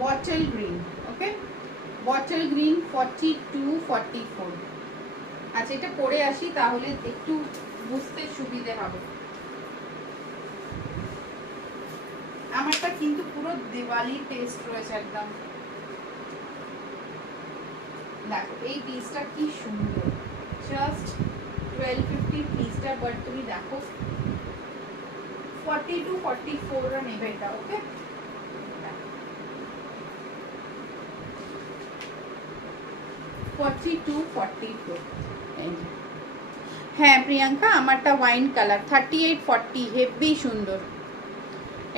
bottle green okay bottle green 42-44 আচ্ছা এটা পরে আসি তাহলে একটু বুঝতে সুবিধে হবে আমারটা কিন্তু পুরো দিওয়ালি টেস্ট রয়েছে একদম দেখো এই পিসটা কি সুন্দর জাস্ট 1250 পিসটা বাট তুমি দেখো 40-44 এর নেবে এটা ওকে হ্যাঁ প্রিয়াঙ্কা আমারটা ওয়াইন কালার 38-40 হেভি সুন্দর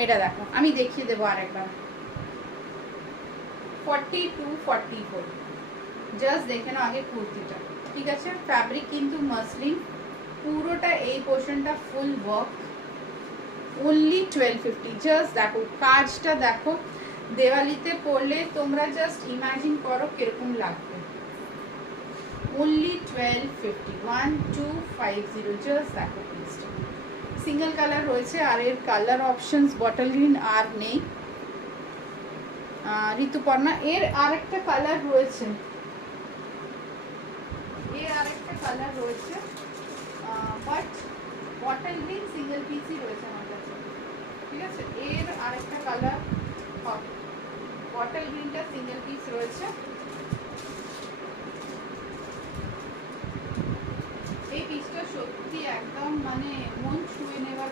এটা দেখো আমি দেখিয়ে দেবো আরেকবার 42-44 জাস্ট দেখে নাও আগে কুর্তিটা ঠিক আছে ফ্যাব্রিক কিন্তু মাসলিন পুরোটা এই পোর্শনটা ফুল ওয়ার্ক অনলি 1250 জাস্ট দেখো কাজটা দেখো দেওয়ালিতে পরলে তোমরা জাস্ট ইমাজিন করো কিরকম লাগবে only 1250 just দেখো প্লিজটা সিঙ্গেল কালার রয়েছে আর এর কালার অপশনস বটল গ্রিন আর নেই ঋতুপর্ণা এর আরেকটা কালার রয়েছে বাট বটল গ্রিন সিঙ্গেল পিসই রয়েছে আমার কাছে ঠিক আছে এর আরেকটা কালার হবে বটল গ্রিনটা সিঙ্গেল পিস রয়েছে এই পিসটা সত্যি একদম মানে মন ছুঁয়ে নেবার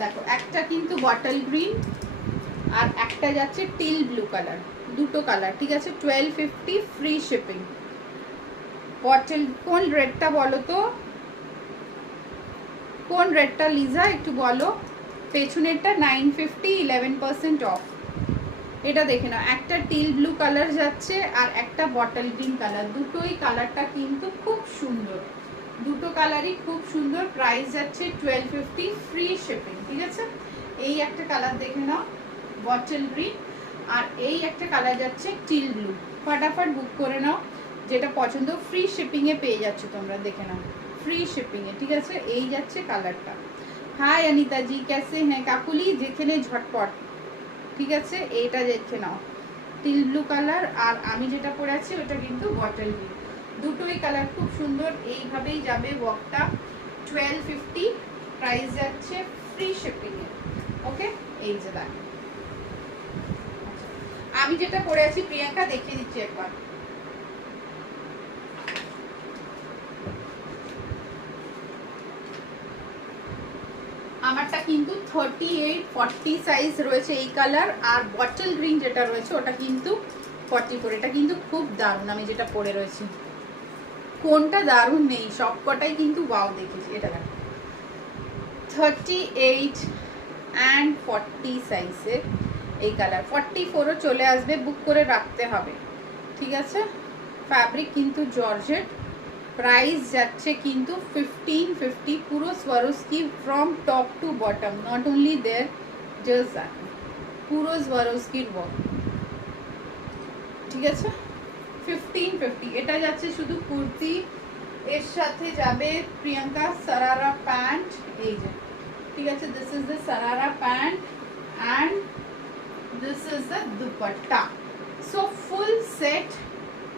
দেখো একটা কিন্তু বটল গ্রিন আর একটা যাচ্ছে টিল ব্লু কালার দুটো কালার ঠিক আছে 1250 ফ্রি শিপিং বটল কোন রেডটা বলো তো কোন রেডটা লিজা একটু বলো পেছনেরটা 950 11% অফ এটা দেখে নাও একটা টিল ব্লু কালার যাচ্ছে আর একটা বটল গ্রিন কালার দুটোই কালারটা কিন্তু খুব সুন্দর দুটো কালারই খুব সুন্দর প্রাইস যাচ্ছে 1250 ফ্রি শিপিং ঠিক আছে এই একটা কালার দেখে নাও বটল গ্রিন আর এই একটা কালার যাচ্ছে টিল ব্লু ফটাফট বুক করে নাও যেটা পছন্দ ফ্রি শিপিং এ পেয়ে যাচ্ছ তোমরা দেখে নাও ফ্রি শিপিং এ ঠিক আছে এই যাচ্ছে কালারটা হাই অনিতা জি कैसे हैं কাকুলি যেখানে ঝটপট ঠিক আছে এইটা দেখে নাও টিল ব্লু কালার আর আমি যেটা পরে আছি ওটা কিন্তু বটল গ্রিন দুটোই কালার খুব সুন্দর এইভাবেই যাবে ওয়ার্কটা 1250 প্রাইস যাচ্ছে ফ্রি শিপিং এ ওকে এই যে দেখো আমি যেটা পরে আছি প্রিয়াঙ্কা দেখিয়ে দিচ্ছি একবার আমারটা কিন্তু 38-40 সাইজ রয়েছে এই কালার আর বটল গ্রিন যেটা রয়েছে ওটা কিন্তু 44 এটা কিন্তু খুব দারুণ আমি যেটা পরে রয়েছি কোনটা দারুণ নেই সবকটাই কিন্তু ওয়াও দেখেছি এটা দেখো 38 and 40 সাইজের এই কালার 44ও চলে আসবে বুক করে রাখতে হবে ঠিক আছে ফ্যাব্রিক কিন্তু জর্জেট প্রাইস যাচ্ছে কিন্তু 1550 পুরো Swarovski from top to bottom not only there just that পুরো স্বারোস্কির ওয়ার্ক ঠিক আছে 1550 এটা যাচ্ছে শুধু কুর্তি এর সাথে যাবে প্রিয়াঙ্কা সারারা প্যান্ট এই যে ঠিক আছে this is the sharara pant and this is the dupatta so full set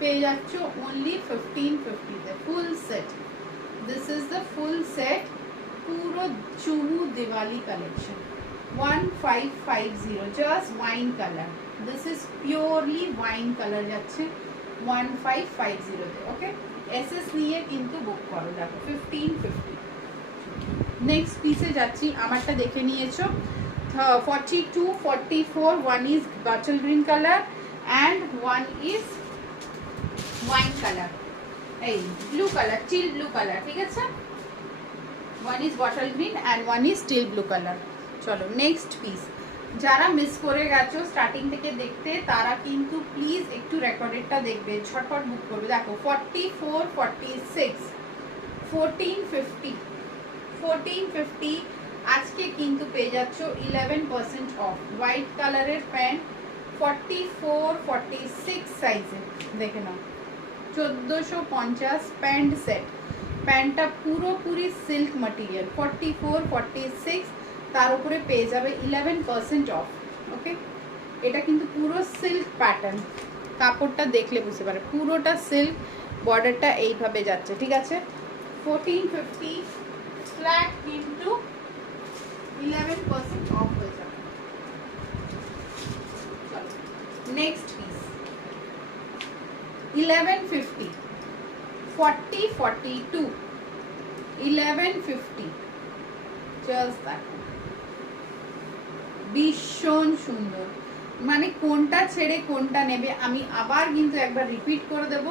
পেয়ে যাচ্ছ only 1550 তে full set this is the full set পুরো চুমু Diwali collection 1550 just wine colour this is purely wine colour যাচ্ছে 1550 তে। ওকে, এসএস নিয়ে কিন্তু বুক করো। দেখো 1550। নেক্সট পিসে যাচ্ছি, আমারটা দেখে নিয়েছো 42 44, one is bottle green color and one is wine color, এই ব্লু কালার, চিল ব্লু কালার, ঠিক আছে। one is bottle green and one is steel blue color। চলো নেক্সট পিস, যারা মিস করে গেছো স্টার্টিং থেকে দেখতে তারা কিন্তু প্লিজ একটু রেকর্ডেডটা দেখবে, ঝটপট বুক করবে। দেখো 44 46 1450 1450 আজকে কিন্তু পেয়ে যাচ্ছ 11% অফ। হোয়াইট কালারের প্যান্ট 44 46 সাইজে, দেখে নাও 1450 প্যান্ট সেট। প্যান্টটা পুরোপুরি সিল্ক ম্যাটেরিয়াল 44 46, তার উপরে পেয়ে যাবে 11% অফ। ওকে, এটা কিন্তু পুরো সিল্ক প্যাটার্ন, কাপড়টা দেখলে বুঝতে পারে পুরোটা সিল্ক, বর্ডারটা এইভাবে যাচ্ছে, ঠিক আছে। 1450 ফ্ল্যাট কিন্তু 11% অফ হয়ে যাবে। নেক্সট পিস 1150 40 42 1150, জাস্ট দেখো ভীষণ সুন্দর। মানে কোনটা ছেড়ে কোনটা নেবে আমি আবার কিন্তু একবার রিপিট করে দেব,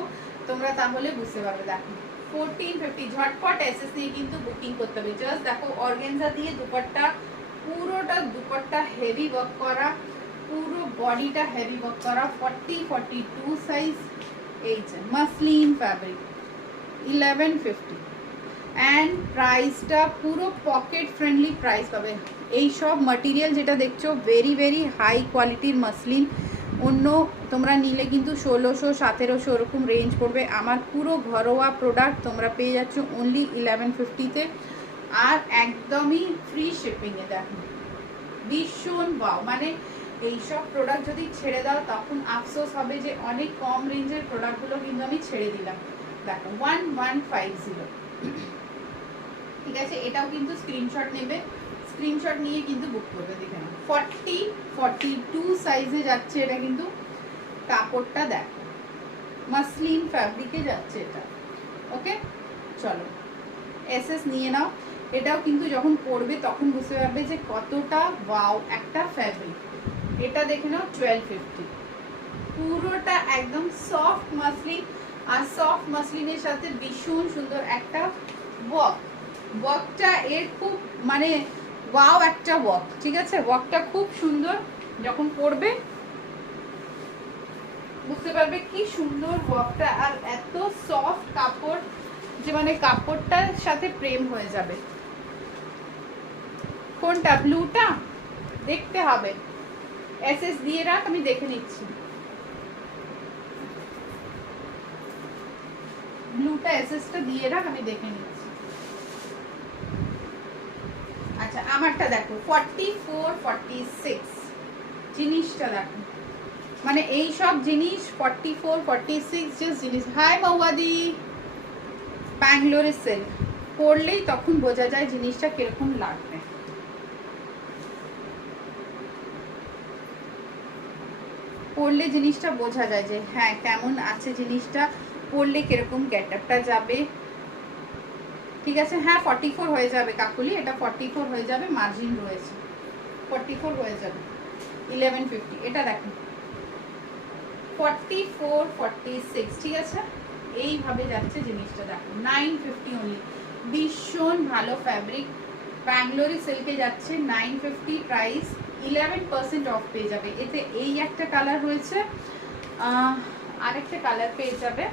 তোমরা তাহলে বুঝতে পারবে। দেখো 1450, ঝটপট এসএস দিয়ে কিন্তু বুকিং করতে হবে। জাস্ট দেখো অর্গানজা দিয়ে দুপাট্টা, পুরোটা দুপাট্টা হেভি ওয়ার্ক করা, পুরো বডিটা হেভি ওয়ার্ক করা। 40 42 সাইজ, এই যে মাসলিন ফ্যাব্রিক 1150 অ্যান্ড প্রাইসটা পুরো পকেট ফ্রেন্ডলি প্রাইস পাবে। এই সব ম্যাটেরিয়াল যেটা দেখছো ভেরি ভেরি হাই কোয়ালিটির মাসলিন, অন্য তোমরা নিলে কিন্তু 1600 1700 ওরকম রেঞ্জ পড়বে। আমার পুরো ঘরোয়া প্রোডাক্ট তোমরা পেয়ে যাচ্ছ অনলি 1150-তে, আর একদমই ফ্রি শিপিংয়ে। দেখো ভীষণ ওয়াও, মানে এইসব প্রোডাক্ট যদি ছেড়ে দাও তখন আফসোস হবে যে অনেক কম রেঞ্জের প্রোডাক্টগুলো কিন্তু আমি ছেড়ে দিলাম। দেখো 1150, ঠিক আছে। এটাও কিন্তু স্ক্রিনশট নেবে, স্ক্রিনশট নিয়ে কিন্তু বুক করবে। দেখে নাও 40 42 সাইজে যাচ্ছে এটা, কিন্তু কাপড়টা দেখো মাসলিন ফ্যাব্রিকে যাচ্ছে এটা। ওকে, চলো এসএস নিয়ে নাও। এটাও কিন্তু যখন পরবে তখন বুঝতে পারবে যে কতটা ওয়াও একটা ফ্যাব্রিক। এটা দেখে নাও 1250, পুরোটা একদম সফট মাসলিন, আর সফট মাসলিনের সাথে ভীষণ সুন্দর একটা ওয়ার্ক। ওয়ার্কটা এর খুব মানে ওয়াও একটা ওয়ার্ক, ঠিক আছে। ওয়ার্কটা খুব সুন্দর, যখন পরবে বুঝতে পারবে কি সুন্দর ওয়ার্কটা, আর এত সফট কাপড় যে মানে কাপড়টার সাথে প্রেম হয়ে যাবে। কোনটা, ব্লুটা দেখতে হবে, এসএস দিয়ে রাখ আমি দেখে নিচ্ছি। ব্লুটা এসএসটা দিয়ে রাখ আমি দেখে নিচ্ছি। আচ্ছা আমারটা দেখো 44 46, জিনিসটা দেখো, মানে এই সব জিনিস 44 46 জাস্ট জিনিস। হাই মৌয়াদি, ব্যাঙ্গালোরের সিল্ক পরলেই তখন বোঝা যায় জিনিসটা কিরকম লাগবে। পরলে জিনিসটা বোঝা যায় যে হ্যাঁ কেমন আছে জিনিসটা, পরলে কিরকম গেটআপটা যাবে, ঠিক আছে। হ্যাঁ 44 হয়ে যাবে কাকুলি, এটা 44 হয়ে যাবে, মার্জিন রয়েছে 44 হয়ে যাবে 1150। এটা দেখো 44 46, ঠিক আছে। এইভাবে যাচ্ছে জিনিসটা, দেখো 950 অনলি, ভীষণ ভালো ফ্যাব্রিক। ব্যাঙ্গালোরি সিল্কে যাচ্ছে 950 প্রাইস, 11% অফ পেয়ে যাবে। এতে এই একটা কালার রয়েছে, আরেকটা কালার পেয়ে যাবে,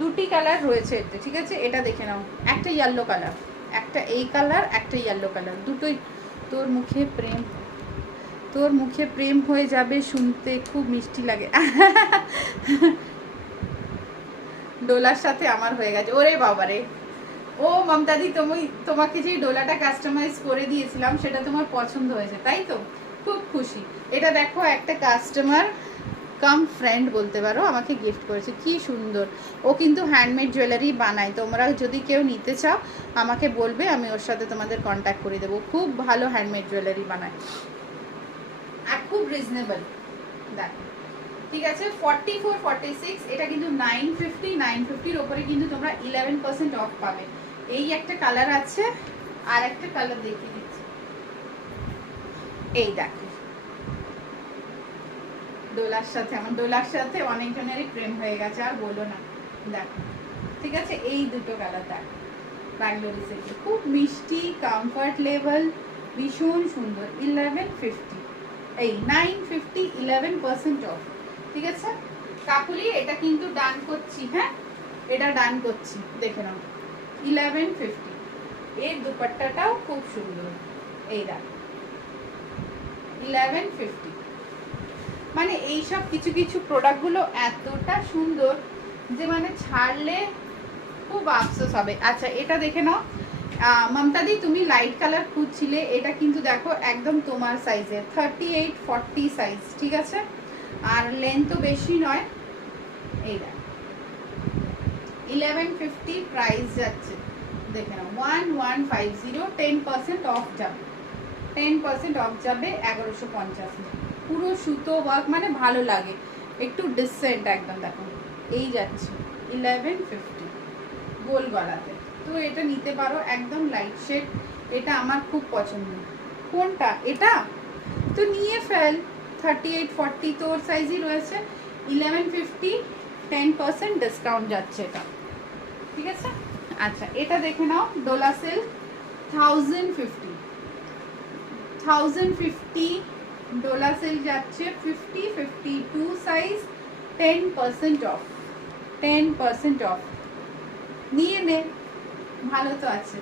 দুটি কালার রয়েছে এতে, ঠিক আছে। এটা দেখে নাও, একটা ইয়েলো কালার, একটা এই কালার, একটা ইয়েলো কালার, দুটোই। তোর মুখে প্রেম, তোর মুখে প্রেম হয়ে যাবে, শুনতে খুব মিষ্টি লাগে। ডোলার সাথে আমার হয়ে গেছে, ওরে বাবারে। ও মমতাদি, তোমাকে যে ডোলাটা কাস্টমাইজ করে দিয়েছিলাম সেটা তোমার পছন্দ হয়েছে তাই তো, খুব খুশি। এটা দেখো একটা কাস্টমার কাম ফ্রেন্ড বলতে পারো আমাকে গিফট করেছে, কি সুন্দর। ও কিন্তু হ্যান্ডমেড জুয়েলারি বানায়, তোমরা যদি কেউ নিতে চাও আমাকে বলবে, আমি ওর সাথে তোমাদের কন্ট্যাক্ট করে দেবো। খুব ভালো হ্যান্ডমেড জুয়েলারি বানায়। এখন খুব রিজনেবল। দেখো ঠিক আছে, 44 46 এটা কিন্তু 950, 950 ওপরে কিন্তু তোমরা 11% অফ পাবে। এই একটা কালার আছে, আর একটা কালার দেখিয়ে দিচ্ছি, এই দেখো দোলার সাথে, আমার দোলার সাথে অনেকজনেরই প্রেম হয়ে গেছে, আর বলো না। দেখো ঠিক আছে, এই দুটো কালার দেখো, ব্যাঙ্গালোরি সিল্ক, খুব মিষ্টি, কমফর্ট লেভেল, ভীষণ সুন্দর। 1150, এই 950, 11% অফ। ঠিক আছে কাকুলি, এটা কিন্তু ডান করছি, হ্যাঁ এটা ডান করছি, দেখে নাও 1150। এর দুপাট্টাটাও খুব সুন্দর, এই দেখো 1150। মানে এইসব কিছু কিছু প্রোডাক্টগুলো এতটা সুন্দর যে মানে ছাড়লে খুব আফসোস হবে। আচ্ছা এটা দেখে নাও, মমতাদি তুমি লাইট কালার খুঁজছিলে, এটা কিন্তু দেখো একদম তোমার সাইজের, 38 40 সাইজ। ঠিক আছে, আর লেন্থও বেশি নয়। এই দেখ 1150 প্রাইস যাচ্ছে, দেখে নাও 1150, 10% অফ যাবে, 10% অফ যাবে 1150। পুরো সুতো ওয়ার্ক, মানে ভালো লাগে, একটু ডিসেন্ট একদম। দেখো এই যাচ্ছে 1150 গোল গলাতে, তো এটা নিতে পারো, একদম লাইট শেড। এটা আমার খুব পছন্দ। কোনটা? এটা তো নিয়ে ফেল, 38 40 তোর সাইজই রয়েছে, 1150, 10% ডিসকাউন্ট যাচ্ছে এটা। ঠিক আছে, আচ্ছা এটা দেখে নাও, ডোলা সিল্ক 1050, 1050 ডোলা সিল্ক যাচ্ছে 50 52 সাইজ, 10% অফ, 10% অফ নিয়ে নে, ভালো তো আছে।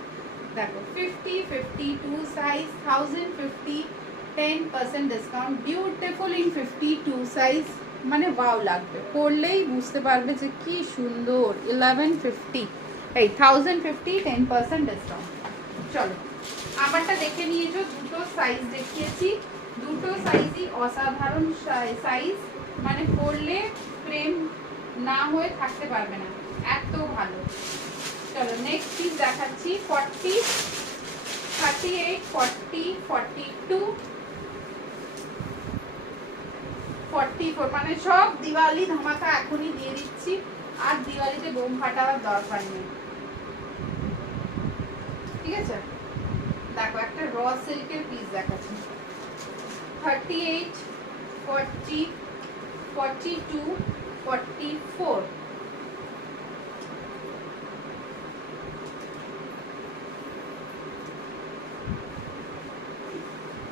দেখো 50 52 size, 1050, 10% discount, beautiful in 52 size, মানে ওয়াও লাগবে, পরলেই বুঝতে পারবে যে কি সুন্দর। 1150, এই 1050, 10% ডিসকাউন্ট। চলো আমারটা দেখে নিয়েছো, দুটো সাইজ দেখিয়েছি, দুটো সাইজই অসাধারণ সাইজ, মানে পরলে প্রেম না হয়ে থাকতে পারবে না, এত ভালো। চলো নেক্সট পিস দেখাচ্ছি, 40 38 40 42 44, মানে সব দিওয়ালি ধামাকা এখনই দিয়ে দিচ্ছি, আর দিওয়ালিতে বোম ফাটাবার দরকার নেই। ঠিক আছে, দেখো একটা র সিল্কের পিস দেখাচ্ছি, 38 40 42 44,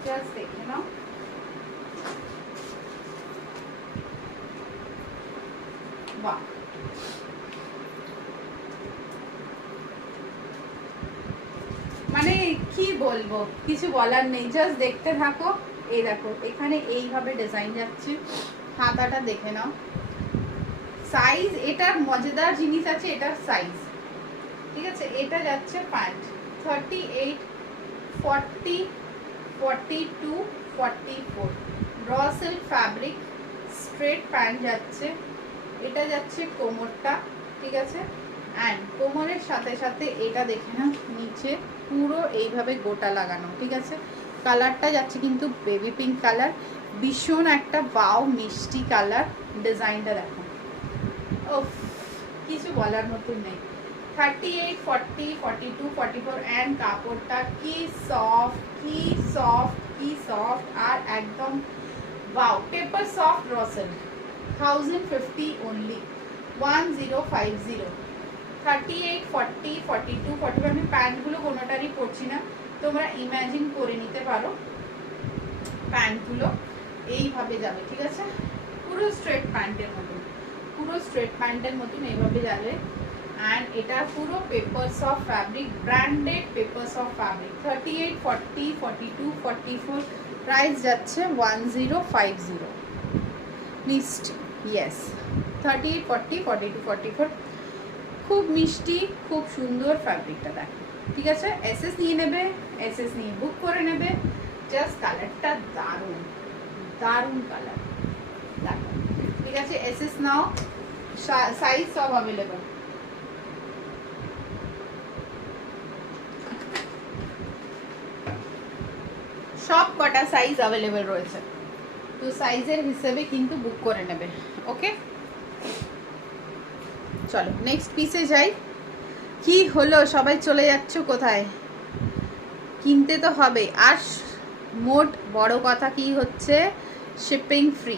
জাস্ট দেখে নাও। বাহ, মানে কি বলবো, কিছু বলার নেই, জাস্ট দেখতে থাকো। এই দেখো এখানে এইভাবে ডিজাইন যাচ্ছে, হাতাটা দেখে নাও, সাইজ এটার মজাদার জিনিস আছে, এটার সাইজ। ঠিক আছে, এটা যাচ্ছে pant 38 40 42 44, raw silk fabric, straight pant যাচ্ছে, এটা যাচ্ছে কোমরটা। ঠিক আছে, অ্যান্ড কোমরের সাথে সাথে এটা দেখে না নিচে পুরো এইভাবে গোটা লাগানো। ঠিক আছে, কালারটা যাচ্ছে কিন্তু বেবি পিঙ্ক কালার, ভীষণ একটা ওয়াও মিষ্টি কালার। ডিজাইনটা দেখো, ওফ কিছু বলার মতো নেই। 38 40 42 44, অ্যান্ড কাপড়টা কি সফট, কি সফট, কি সফট, আর একদম wow, paper soft raw silk, 1050 only, 1050। 38 40 42 45, আমি প্যান্টগুলো কোনোটারই পরছি না, তোমরা ইমাজিন করে নিতে পারো প্যান্টগুলো এইভাবে যাবে। ঠিক আছে, পুরো স্ট্রেট প্যান্টের মতন, পুরো স্ট্রেট প্যান্টের মতন এইভাবে যাবে। অ্যান্ড এটা পুরো papers of fabric, branded papers of fabric, 38 40 42 44, price যাচ্ছে 1050 মিষ্টি, ইয়েস 38 40 42 44, খুব মিষ্টি, খুব সুন্দর ফ্যাব্রিকটা দেখো। ঠিক আছে, এসএস নিয়ে নেবে, এসএস নিয়ে বুক করে নেবে, জাস্ট কালারটা দারুণ, দারুণ কালার দেখো। ঠিক আছে, এসএস নাও, সাইজ সব অ্যাভেলেবল। সব কটা সাইজ অ্যাভেলেবল রয়েছে। তো সাইজের হিসেবে কিন্তু বুক করে নেবে। ওকে, চলো নেক্সট পিসে যাই। কি হলো, সবাই চলে যাচ্ছ কোথায়? কিনতে তো হবে। আর মোট বড় কথা কি হচ্ছে, শিপিং ফ্রি।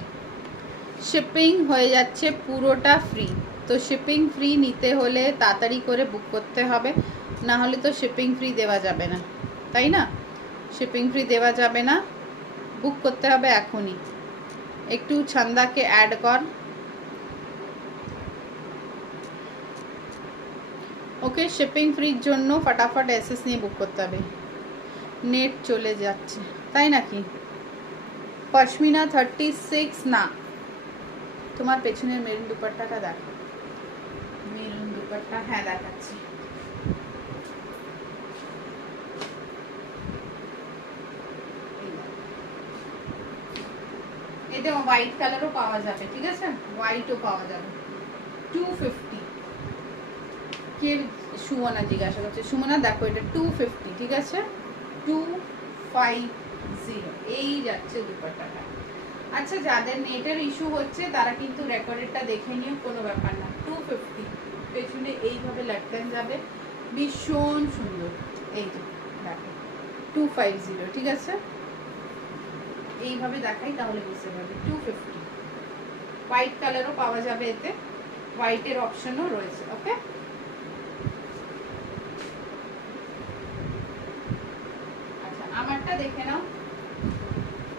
শিপিং হয়ে যাচ্ছে পুরোটা ফ্রি। তো শিপিং ফ্রি নিতে হলে তাড়াতাড়ি করে বুক করতে হবে, না হলে তো শিপিং ফ্রি দেওয়া যাবে না, তাই না? শিপিং ফ্রি দেওয়া যাবে না, বুক করতে হবে এখনই। একটু ছন্দাকে অ্যাড কর। ওকে, শিপিং ফ্রির জন্য ফটাফট এসএস নিয়ে বুক করতে হবে। নেট চলে যাচ্ছে, তাই নাকি? পশমিনা 36 না, তোমার পেছনের মেরুন দুপাট্টাটা দেখো। মেরুন দুপাট্টা, হ্যাঁ দেখাচ্ছি। এটা হোয়াইট কালারও পাওয়া যাবে, ঠিক আছে? হোয়াইটও পাওয়া যাবে। 250। কে সুমনা জিজ্ঞাসা করছে? সুমনা দেখো, এটা 250, ঠিক আছে? 250 এই যাচ্ছে দুপাট্টাটা। আচ্ছা, যাদের নেটের ইস্যু হচ্ছে তারা কিন্তু রেকর্ডেডটা দেখে নিও, কোনো ব্যাপার না। 250, পেছনে এইভাবে লটকান যাবে, ভীষণ সুন্দর। এই যে দেখো 250, ঠিক আছে? এইভাবে দেখাই তাহলে বুঝতে পারবে। 250 হোয়াইট কালারও পাওয়া যাবে, এতে হোয়াইটের অপশনও রয়েছে। ওকে, আচ্ছা আমারটা দেখে নাও।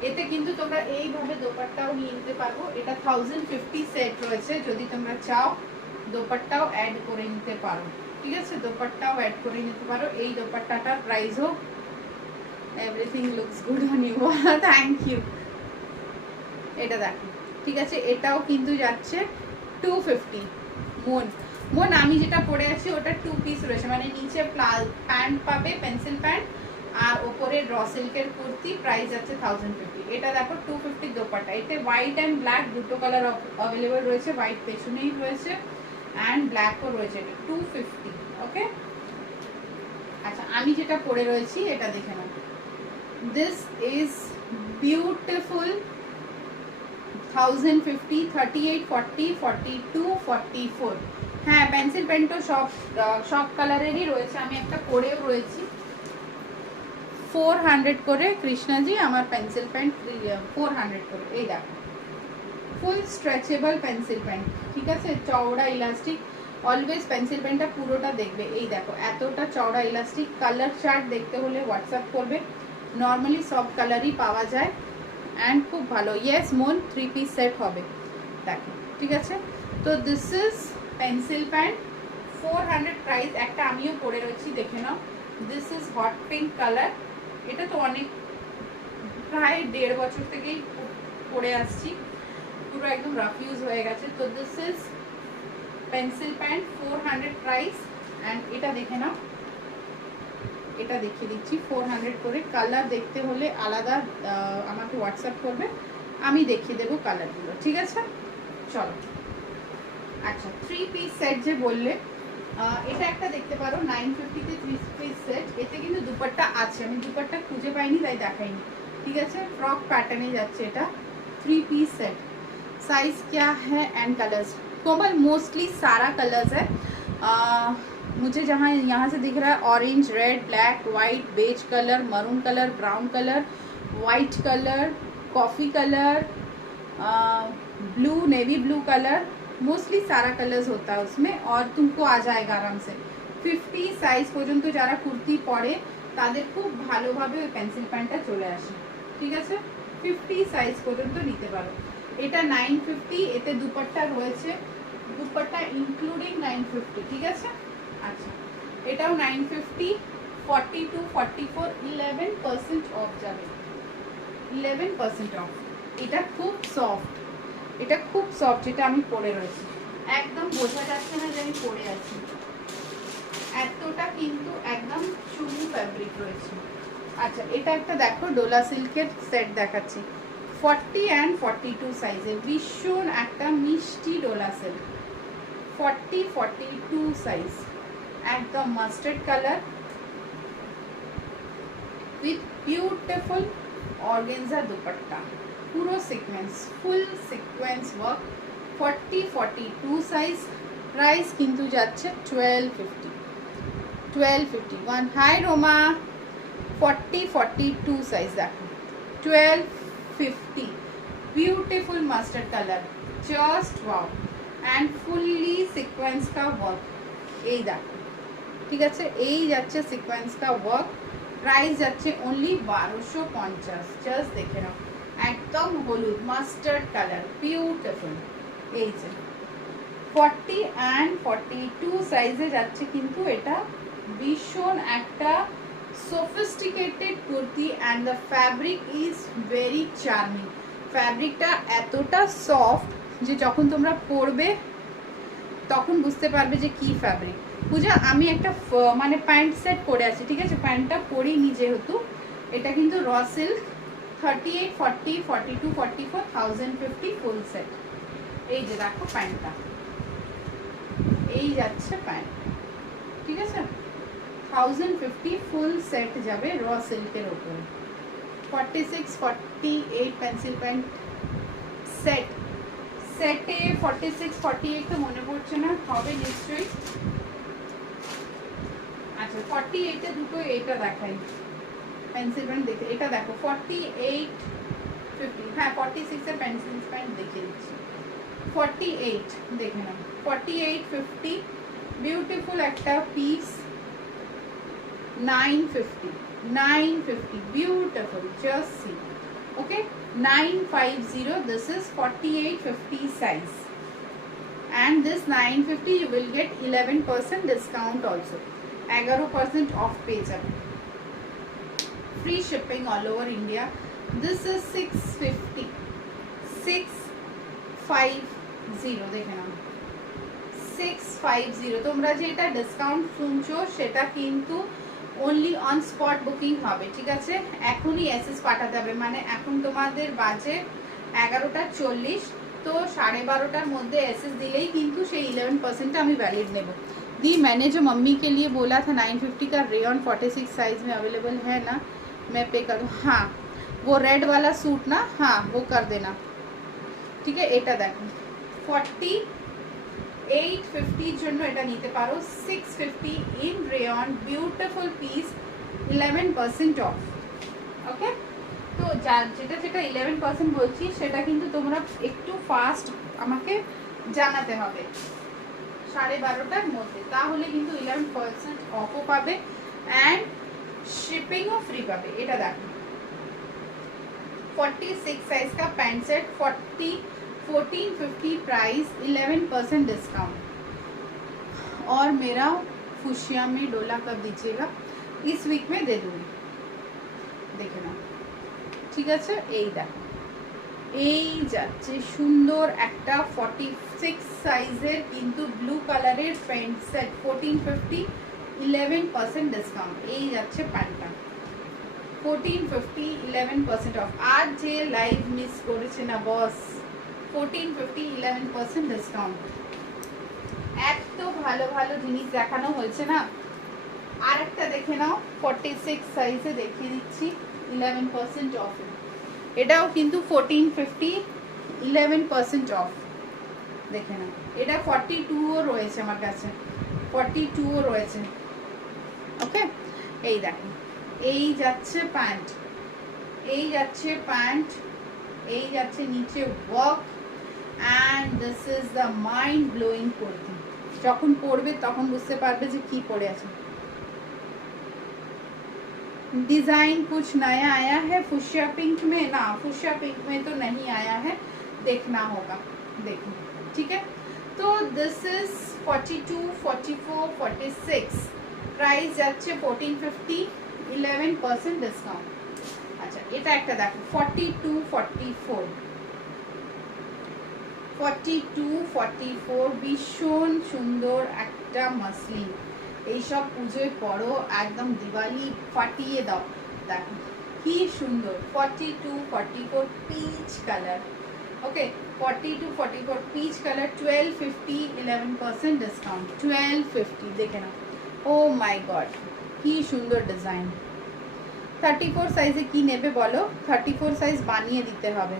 এতে কিন্তু তোমরা এইভাবে দোপাট্টাও নিয়ে নিতে পারবো। এটা 1050 সেট রয়েছে, যদি তোমরা চাও দোপাট্টাও অ্যাড করে নিতে পারো, ঠিক আছে? দোপাট্টাও অ্যাড করে নিতে পারো। এই দোপাট্টাটার প্রাইসও, everything looks good on you, thank you. এটা দেখো, ঠিক আছে? এটাও কিন্তু যাচ্ছে 250। মন আমি যেটা পরে আছি ওটা 2 পিস রয়েছে, মানে নিচে প্যান্ট পাবে, পেন্সিল প্যান্ট, আর ওপরে র সিল্কের কুর্তি, প্রাইস আছে 1050। এটা দেখো 250 দোপাট্টা। এতে হোয়াইট অ্যান্ড ব্ল্যাক দুটো কালার অ্যাভেলেবল রয়েছে, হোয়াইট পেছনেই রয়েছে অ্যান্ড ব্ল্যাকও রয়েছে। এটা 250। ওকে, আচ্ছা আমি যেটা পরে রয়েছি এটা দেখে নাও। This is beautiful. 1050, 38, 40, 42, 44। হ্যাঁ, পেন্সিল পেন্টও সব কালারেরই রয়েছে। আমি একটা পরেও রয়েছি। 400 করে কৃষ্ণাজি, আমার পেন্সিল প্যান্ট 400 করে। এই দেখো, ফুল স্ট্রেচেবল পেন্সিল প্যান্ট, ঠিক আছে? চওড়া ইলাস্টিক। অলওয়েজ পেন্সিল প্যান্টটা পুরোটা দেখবে। এই দেখো এতটা চওড়া ইলাস্টিক। কালার চার্ট দেখতে হলে হোয়াটসঅ্যাপ করবে, নর্মালি সব কালারই পাওয়া যায় অ্যান্ড খুব ভালো। ইয়েস মন, 3 পিস সেট হবে, দেখো, ঠিক আছে? তো this is pencil pant, 400 price. একটা আমিও পরে রয়েছি, দেখে নাও। This is hot pink colour. এটা তো অনেক, প্রায় 1.5 বছর থেকেই পরে আসছি, পুরো একদম রাফ ইউজ হয়ে গেছে। তো this is pencil pant, 400 price. And এটা দেখে নাও, এটা দেখিয়ে দিচ্ছি 400 করে। কালার দেখতে হলে আলাদা আমাকে হোয়াটসঅ্যাপ করবে, আমি দেখিয়ে দেবো কালারগুলো, ঠিক আছে? চলো, আচ্ছা 3 পিস সেট যে বললে, এটা একটা দেখতে পারো 950-তে 3 পিস সেট। এতে কিন্তু দুপাট্টা আছে, আমি দুপাট্টা খুঁজে পাইনি তাই দেখাইনি, ঠিক আছে? ফ্রক প্যাটার্নে যাচ্ছে এটা। 3 পিस सेट। साइज क्या है एंड कलर्स? कोमल मोस्टली सारा कलर्स है। मुझे जहाँ यहाँ से दिख रहा है orange, red, black, white, beige colour, maroon colour, brown colour, white colour, coffee colour, blue, navy blue colour, mostly सारा कलर्स होता है उसमें और तुमको आ जाएगा आराम से। 50 সাইজ পর্যন্ত যারা কুর্তি পরে তাদের খুব ভালোভাবে ওই পেন্সিল প্যান্টটা চলে আসে, ঠিক আছে? 50 সাইজ পর্যন্ত নিতে পারো। এটা 950, এতে দুপাট্টা রয়েছে, দুপাট্টা ইনক্লুডিং 950, ঠিক আছে? আচ্ছা এটাও 950, 42, 44, 11% অফ যাবে, 11% অফ। এটা খুব সফট, এটা খুব সফট, যেটা আমি পরে রয়েছি একদম বোঝা যাচ্ছে না যে আমি পরে আছি, এতটা কিন্তু একদম চুমু ফ্যাব্রিক রয়েছে। আচ্ছা এটা একটা দেখো ডোলা সিল্কের সেট দেখাচ্ছি, 40 অ্যান্ড 42 সাইজের, ভীষণ একটা মিষ্টি ডোলা সিল্ক, 40, 42 সাইজ, একদম mustard colour with beautiful organza dupatta, পুরো sequence, full sequence work, 40-42 size, price কিন্তু যাচ্ছে 1251। হাই রোমা, 40-42 সাইজ দেখো, 1250, beautiful mustard colour, just wow, and fully sequence কা ওয়ার্ক, এই দেখো, ঠিক আছে, এই যাচ্ছে সিকোয়েন্স কা ওয়ার্ক, প্রাইস যাচ্ছে অনলি 1250। জাস্ট দেখে নাও, একদম হলুদ মাস্টার্ড কালার, বিউটিফুল। এই যে 40 অ্যান্ড 42 সাইজে যাচ্ছে কিন্তু এটা, ভীষণ একটা sophisticated কুর্তি, and the fabric is very charming. ফ্যাব্রিকটা এতটা সফট যে যখন তোমরা পরবে তখন বুঝতে পারবে যে কি ফ্যাব্রিক। পূজা, আমি একটা মানে প্যান্ট সেট পরে আছি, ঠিক আছে, প্যান্টটা পরিনি যেহেতু, এটা কিন্তু র সিল্ক, 38, 40, 42, 44, 1050 ফুল সেট। এই যে দেখো প্যান্টটা, এই যাচ্ছে প্যান্ট, ঠিক আছে, 1050 ফুল সেট যাবে র সিল্কের ওপরে। 46, 48 পেন্সিল প্যান্ট সেট, সেটে 46, 48 তো মনে পড়ছে না, হবে নিশ্চয়ই। আচ্ছা 48 এ দুটো এটা দেখাই, পেন্সিল প্যান্ট দেখে, এটা দেখো 48, 50, হ্যাঁ 46 এর পেন্সিল প্যান্ট দেখিয়ে দিচ্ছি, 48 দেখে নাও, 48, 50, বিউটিফুল একটা piece, 950, 950, beautiful, just see, okay, 950, this is 48, 50 size, and this 950 you will get 11% discount also, 11% off পেয়ে যাবে, free shipping all over India. This is 650, 650 দেখে নাও, 650। তোমরা যেটা ডিসকাউন্ট শুনছো সেটা কিন্তু অনলি অন স্পট বুকিং হবে, ঠিক আছে, এখনই এসএস পাঠাতে হবে, মানে এখন তোমাদের বাজে 11:40, তো 12:30টার মধ্যে এসএস দিলেই কিন্তু সেই 11% আমি वैलिड নেব। दी मैंने जो मम्मी के लिए बोला था 950 का रेयन 46 साइज में अवेलेबल है ना, मैं पे करूँ? हाँ वो रेड वाला सूट ना, हाँ वो कर देना, ठीक है। এটা দেখো 4850 জন্য এটা নিতে পারো, 650 in rayon, beautiful piece, 11% off, okay. তো যেটা যেটা 11% বলছি সেটা কিন্তু তোমরা একটু ফাস্ট আমাকে জানাতে হবে 12:30টার মধ্যে, তাহলে কিন্তু 11% অফও পাবে অ্যান্ড শিপিংও ফ্রি পাবে। এটা দেখো 46 साइज का पैंट सेट, 1450 प्राइस, 11% डिस्काउंट। और मेरा फुशिया में डोला कब दीजिएगा? इस वीक में दे दूंगी, देखे ना, ঠিক আছে। এই দেখো, এই যাচ্ছে সুন্দর একটা 46 সাইজের কিন্তু ব্লু কালারের প্যান্ট সেট, 1450, 11% ডিসকাউন্ট, এই যাচ্ছে প্যান্টটা 1450, 11% অফ। আর যে লাইভ মিস করেছে না বস, 1450, 11% ডিসকাউন্ট, এত ভালো ভালো জিনিস দেখানো হয়েছে না। আর একটা দেখে নাও, 46 সাইজে দেখিয়ে দিচ্ছি, 11% অফ, এটাও কিন্তু 1450, 11% অফ, দেখে নাও। এটা 42ও রয়েছে আমার কাছে, 42ও রয়েছে, ওকে। এই দেখো, এই যাচ্ছে প্যান্ট, এই যাচ্ছে প্যান্ট, এই যাচ্ছে নিচে work, and this is the mind blowing kurti. যখন পরবে তখন বুঝতে পারবে যে কি পরে আছে। डिजाइन कुछ नया आया है फुशिया पिंक में? ना, फुशिया पिंक में तो नहीं आया है, देखना होगा, देखो, ठीक है। तो दिस इज 42, 44, 46, प्राइस যাচ্ছে 1450, 11% ডিসকাউন্ট। আচ্ছা এটা একটা দেখো 42, 44, 42, 44, ভীষণ সুন্দর একটা মাসলিন, এইসব পুজোয় পরো, একদম দিওয়ালি ফাটিয়ে দাও, দেখো কি সুন্দর। 42, 44 পিচ কালার, ওকে, 42, 44 পিচ কালার, 1250, 11% ডিসকাউন্ট, 1250, দেখে নাও। ও মাই গড, কি সুন্দর ডিজাইন। 34 সাইজে কি নেবে বলো? 34 সাইজ বানিয়ে দিতে হবে,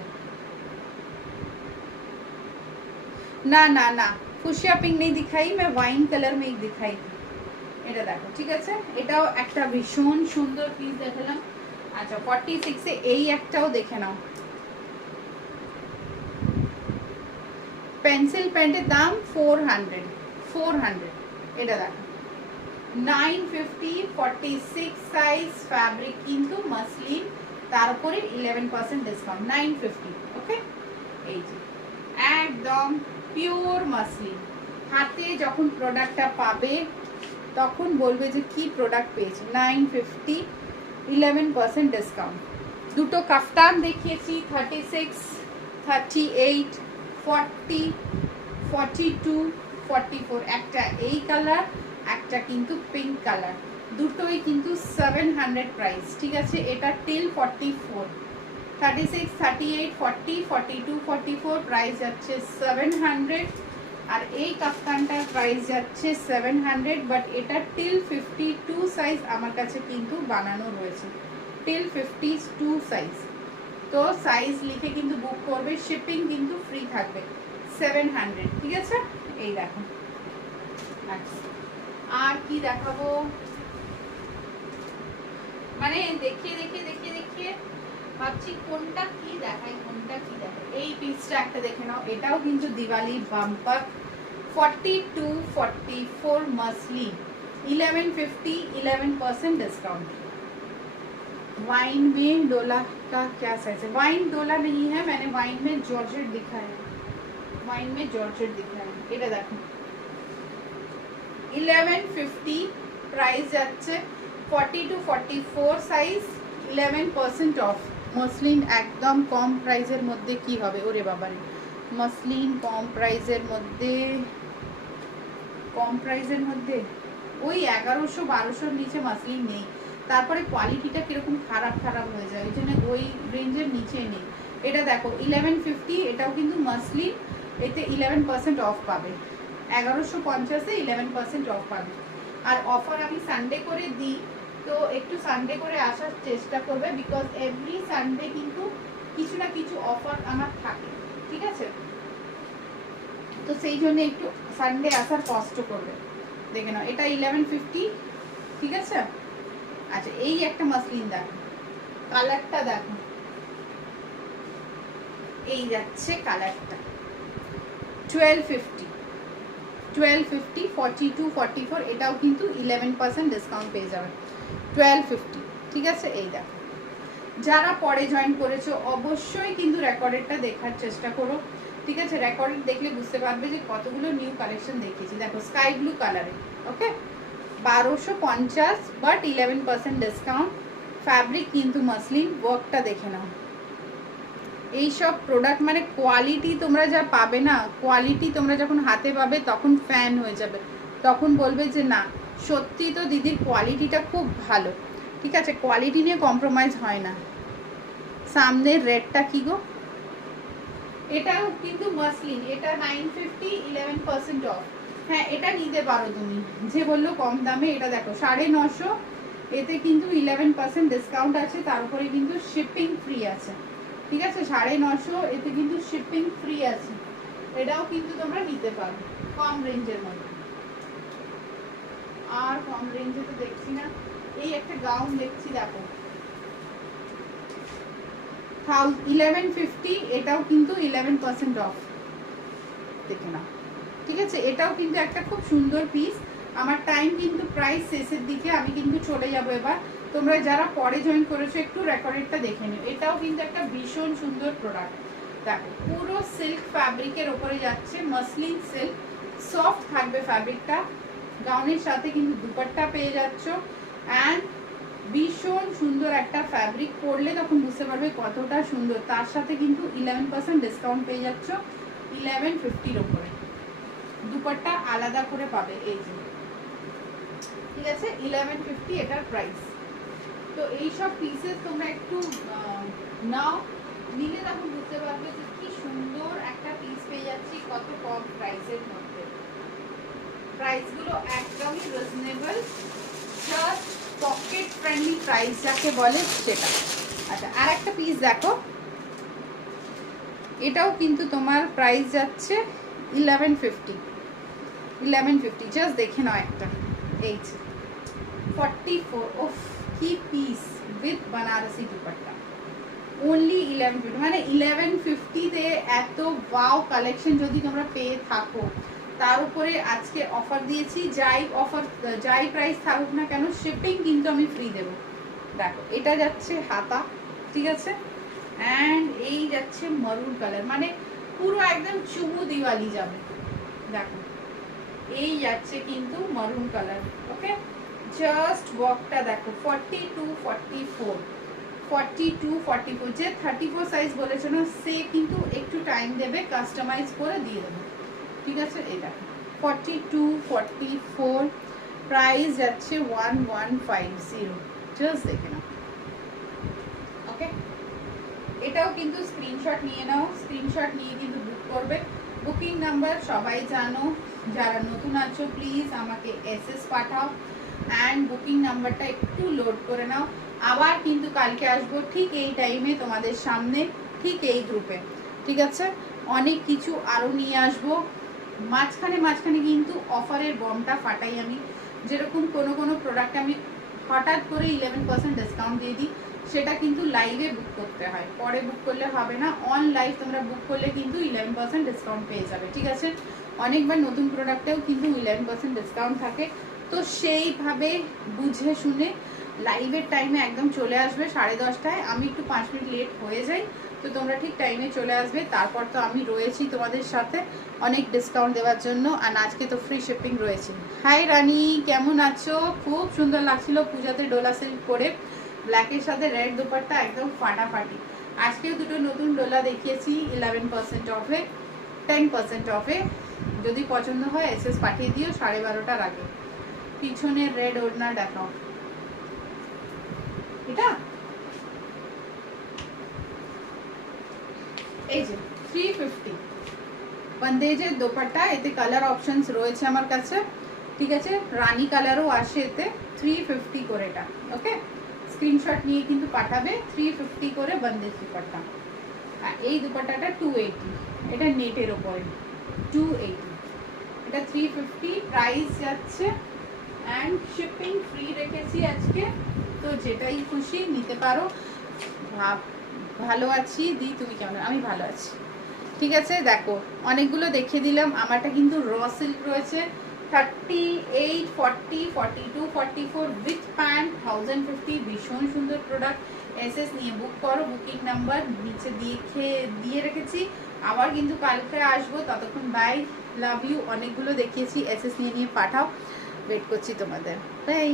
না না না, ফুশিয়া পিঙ্ক नहीं दिखाई, मैं वाइन कलर में ही दिखाई थी। এটা দেখো, ঠিক আছে, এটাও একটা ভীষণ সুন্দর পিস দেখালাম। আচ্ছা 46 এ এই একটাও দেখে নাও। পেন্সিল প্যান্টের দাম 400। এটা দেখো 950, 46 সাইজ, ফ্যাব্রিক কিন্তু মাসলিন, তারপরে 11% ডিসকাউন্ট, 950। ওকে, এই যে একদম পিওর মাসলিন। হাতে যখন প্রোডাক্টটা পাবে তখন বলবে যে কি প্রোডাক্ট পেয়েছে। 950, 11% ডিসকাউন্ট। দুটো কাফতান দেখিয়েছি, 36, 38, 40, 42, 44। একটা এই কালার, একটা কিন্তু পিঙ্ক কালার, দুটোই কিন্তু 700 প্রাইস, ঠিক আছে। এটা টিল 44, 36, 38, 40, 42, 44 প্রাইস যাচ্ছে 700। আর এই কাফতানটার প্রাইস যাচ্ছে 700, বাট এটা টিল 52 সাইজ আমার কাছে কিন্তু বানানো রয়েছে, টিল 52 সাইজ। তো সাইজ লিখে কিন্তু বুক করবে, শিপিং কিন্তু ফ্রি থাকবে, 700, ঠিক আছে। এই দেখো, আচ্ছা আর কি দেখাবো, মানে দেখিয়ে দেখিয়ে দেখিয়ে দেখিয়ে ভাবছি কোনটা কি দেখাই, কোনটা কি দেখাই। এই পিসটা একটা দেখে নাও, এটাও কিন্তু Diwali bumper, 42, 44 muslin, 1150, 11% discount. Wine में डोला का क्या साइज है? वाइन डोला नहीं है, मैंने वाइन में जॉर्जेट दिखाया है, वाइन में जॉर्जेट दिखाया है। এটা দেখো 1150 প্রাইস যাচ্ছে, 40 to 44 সাইজ, 11% অফ। মসলিন একদম কম প্রাইসের মধ্যে কি হবে, ওরে বাবারে, মসলিন কম প্রাইসের মধ্যে, কম প্রাইসের মধ্যে ওই 1100-1200 নিচে মসলিন নেই। তারপরে কোয়ালিটিটা কিরকম খারাপ খারাপ হয়ে যায়, ওই জন্য ওই রেঞ্জের নিচে নেই। এটা দেখো 1150, এটাও কিন্তু মসলিন, এতে 11% অফ পাবে, 1150-এ 11% অফ পাবে। আর অফার আমি সানডে করে দিই, তো একটু সানডে করে আসার চেষ্টা করবে, বিকজ এভরি সানডে কিন্তু কিছু না কিছু অফার আমার থাকে, ঠিক আছে। তো সেই জন্য একটু সানডে আসার কষ্ট করবে। দেখে নাও, এটা 1150, ঠিক আছে। আচ্ছা এই একটা মসলিন দেখো, কালারটা দেখো, এই যাচ্ছে কালারটা 1250, 42, 44, এটাও কিন্তু 11% ডিসকাউন্ট পেয়ে যাবে, 1250, ঠিক আছে। এই দেখো, যারা পরে জয়েন করেছো অবশ্যই কিন্তু রেকর্ডেডটা দেখার চেষ্টা করো, ঠিক আছে। রেকর্ডেড দেখলে বুঝতে পারবে যে কতগুলো নিউ কালেকশন দেখিয়েছি। দেখো স্কাই ব্লু কালারে, ওকে, 1250, বাট 11% ডিসকাউন্ট। ফ্যাব্রিক কিন্তু মসলিন, ওয়ার্কটা দেখে নাও। এইসব প্রোডাক্ট মানে কোয়ালিটি তোমরা যা পাবে না, কোয়ালিটি তোমরা যখন হাতে পাবে তখন ফ্যান হয়ে যাবে, তখন বলবে যে না সত্যি তো দিদির কোয়ালিটিটা খুব ভালো, ঠিক আছে। কোয়ালিটি নিয়ে কম্প্রোমাইজ হয় না। সামনের রেডটা কি গো, এটাও কিন্তু মসলিন, এটা 950, 11% অফ। হ্যাঁ এটা নিতে পারো তুমি, যে বললো কম দামে। এটা দেখো 950, এতে কিন্তু 11% ডিসকাউন্ট আছে, তার উপরে কিন্তু শিপিং ফ্রি আছে, ঠিক আছে। 950, এতে কিন্তু শিপিং ফ্রি আছে, এটাও কিন্তু তোমরা নিতে পারো কম রেঞ্জের মধ্যে। আর কম রেঞ্জে তো দেখছি না। এই একটা গাউন দেখছি দেখো 1150, এটাও কিন্তু 11% অফ, দেখে নাও, ঠিক আছে। এটাও কিন্তু একটা খুব সুন্দর পিস। আমার টাইম কিন্তু প্রায় শেষের দিকে, আমি কিন্তু চলে যাব এবার। তোমরা যারা পরে জয়েন করেছো একটু রেকর্ডেডটা দেখে নিও। এটাও কিন্তু একটা ভীষণ সুন্দর প্রোডাক্ট, দেখো পুরো সিল্ক ফ্যাব্রিকের ওপরে যাচ্ছে, মসলিন সিল্ক, সফট থাকবে ফ্যাব্রিকটা। গাউনের সাথে কিন্তু দুপাট্টা পেয়ে যাচ্ছ, অ্যান্ড ভীষণ সুন্দর একটা ফ্যাব্রিক, পরলে তখন বুঝতে পারবে কতটা সুন্দর। তার সাথে কিন্তু 11% ডিসকাউন্ট পেয়ে যাচ্ছ 1150-র ওপরে। দুপাট্টা আলাদা করে পাবে, এই যে, ঠিক আছে। 1150 এটার প্রাইস। তো এইসব পিসেস তোমরা একটু নাও, নিলে তখন বুঝতে পারবে যে কি সুন্দর একটা পিস পেয়ে যাচ্ছি কত কম প্রাইসের মধ্যে। প্রাইসগুলো একদমই reasonable, just pocket friendly price যাকে বলে সেটা। আচ্ছা আর একটা পিস দেখো, এটাও কিন্তু তোমার প্রাইস যাচ্ছে 1150 1150 জাস্ট দেখে নাও একটা, এই 44 ওফ কি piece with Banarasi dupatta, only 1150 মানে 1150 তে এত ওয়াও কালেকশন যদি তোমরা পেয়ে থাকো, তার উপরে আজকে অফার দিয়েছি, যাই প্রাইস থাকুক না কেন শিপিং কিন্তু আমি ফ্রি দেব। দেখো এটা যাচ্ছে হাতা, ঠিক আছে, অ্যান্ড এই যাচ্ছে মারুন কালার, মানে পুরো একদম চুমু দিওয়ালি যাবে। দেখো এই যাচ্ছে কিন্তু মারুন কালার, ওকে, জাস্ট ওয়ার্কটা দেখো 42 44 42 44, যে 34 সাইজ বলেছো না সে কিন্তু একটু টাইম দেবে, কাস্টমাইজ করে দিয়ে দেবে, ঠিক আছে। এটা 42 44 প্রাইস যাচ্ছে 1150, জাস্ট দেখে নাও, ওকে। এটাও কিন্তু স্ক্রিনশট নিয়ে নাও, স্ক্রিনশট নিয়ে কিন্তু বুক করবে। বুকিং নাম্বার সবাই জানো, যারা নতুন আছো প্লিজ আমাকে এসএস পাঠাও অ্যান্ড বুকিং নাম্বারটা একটু লোড করে নাও। আবার কিন্তু কালকে আসবো ঠিক এই টাইমে তোমাদের সামনে, ঠিক এই গ্রুপে, ঠিক আছে। অনেক কিছু আরও নিয়ে আসবো, মাঝখানে কিন্তু অফারের বমটা ফাটাই আমি, যেরকম কোনো প্রোডাক্ট আমি হঠাৎ করে 11% ডিসকাউন্ট দিয়ে দিই, সেটা কিন্তু লাইভে বুক করতে হয়, পরে বুক করলে হবে না, অন লাইভ তোমরা বুক করলে কিন্তু 11% ডিসকাউন্ট পেয়ে যাবে, ঠিক আছে। অনেকবার নতুন প্রোডাক্টেও কিন্তু 11% ডিসকাউন্ট থাকে, তো সেইভাবে বুঝে শুনে লাইভের টাইমে একদম চলে আসবে 10:30টায়, আমি একটু 5 মিনিট লেট হয়ে যাই, তো তোমরা ঠিক টাইমে চলে আসবে। তারপর তো আমি রয়েছি তোমাদের সাথে অনেক ডিসকাউন্ট দেওয়ার জন্য, আর আজকে তো ফ্রি শিপিং রয়েছে। হাই রানী, কেমন আছো? খুব সুন্দর লাগছিল পূজাতে ডোলা সিল্ক পরে, ব্ল্যাকের সাথে রেড দুপাট্টা একদম ফাটাফাটি। আজকেও দুটো নতুন ডোলা দেখিয়েছি 11% অফে, 10% অফে, যদি পছন্দ হয় এসএস পাঠিয়ে দিও 12:30টার আগে। পিছনের রেড ওড়না দেখাও, এটা এই যে 350 বন্দেজের দোপাট্টা, এতে কালার অপশনস রয়েছে আমার কাছে, ঠিক আছে, রানী কালারও আসে এতে, 350 করে এটা, ওকে। স্ক্রিনশট নিয়ে কিন্তু পাঠাবে, 350 করে বন্দেজ দুপাট্টা। আর এই দুপাট্টাটা 280, এটা নেটের ওপরে 280, এটা 350 প্রাইস যাচ্ছে, অ্যান্ড শিপিং ফ্রি রেখেছি আজকে, তো যেটাই খুশি নিতে পারো। ভালো আছি দি, তুমি কেমন? আমি ভালো আছি, ঠিক আছে। দেখো অনেকগুলো দেখিয়ে দিলাম, আমারটা কিন্তু র সিল্ক রয়েছে 38 40 42 44 উইথ প্যান্ট 1050, ভীষণ সুন্দর প্রোডাক্ট। এসএস নিয়ে বুক করো, বুকিং নাম্বার নিচে দিয়ে রেখেছি। আবার কিন্তু কালকে আসবো, ততক্ষণ বাই, লাভ ইউ। অনেকগুলো দেখিয়েছি, এসএস নিয়ে পাঠাও, ওয়েট করছি তোমাদের, বাই।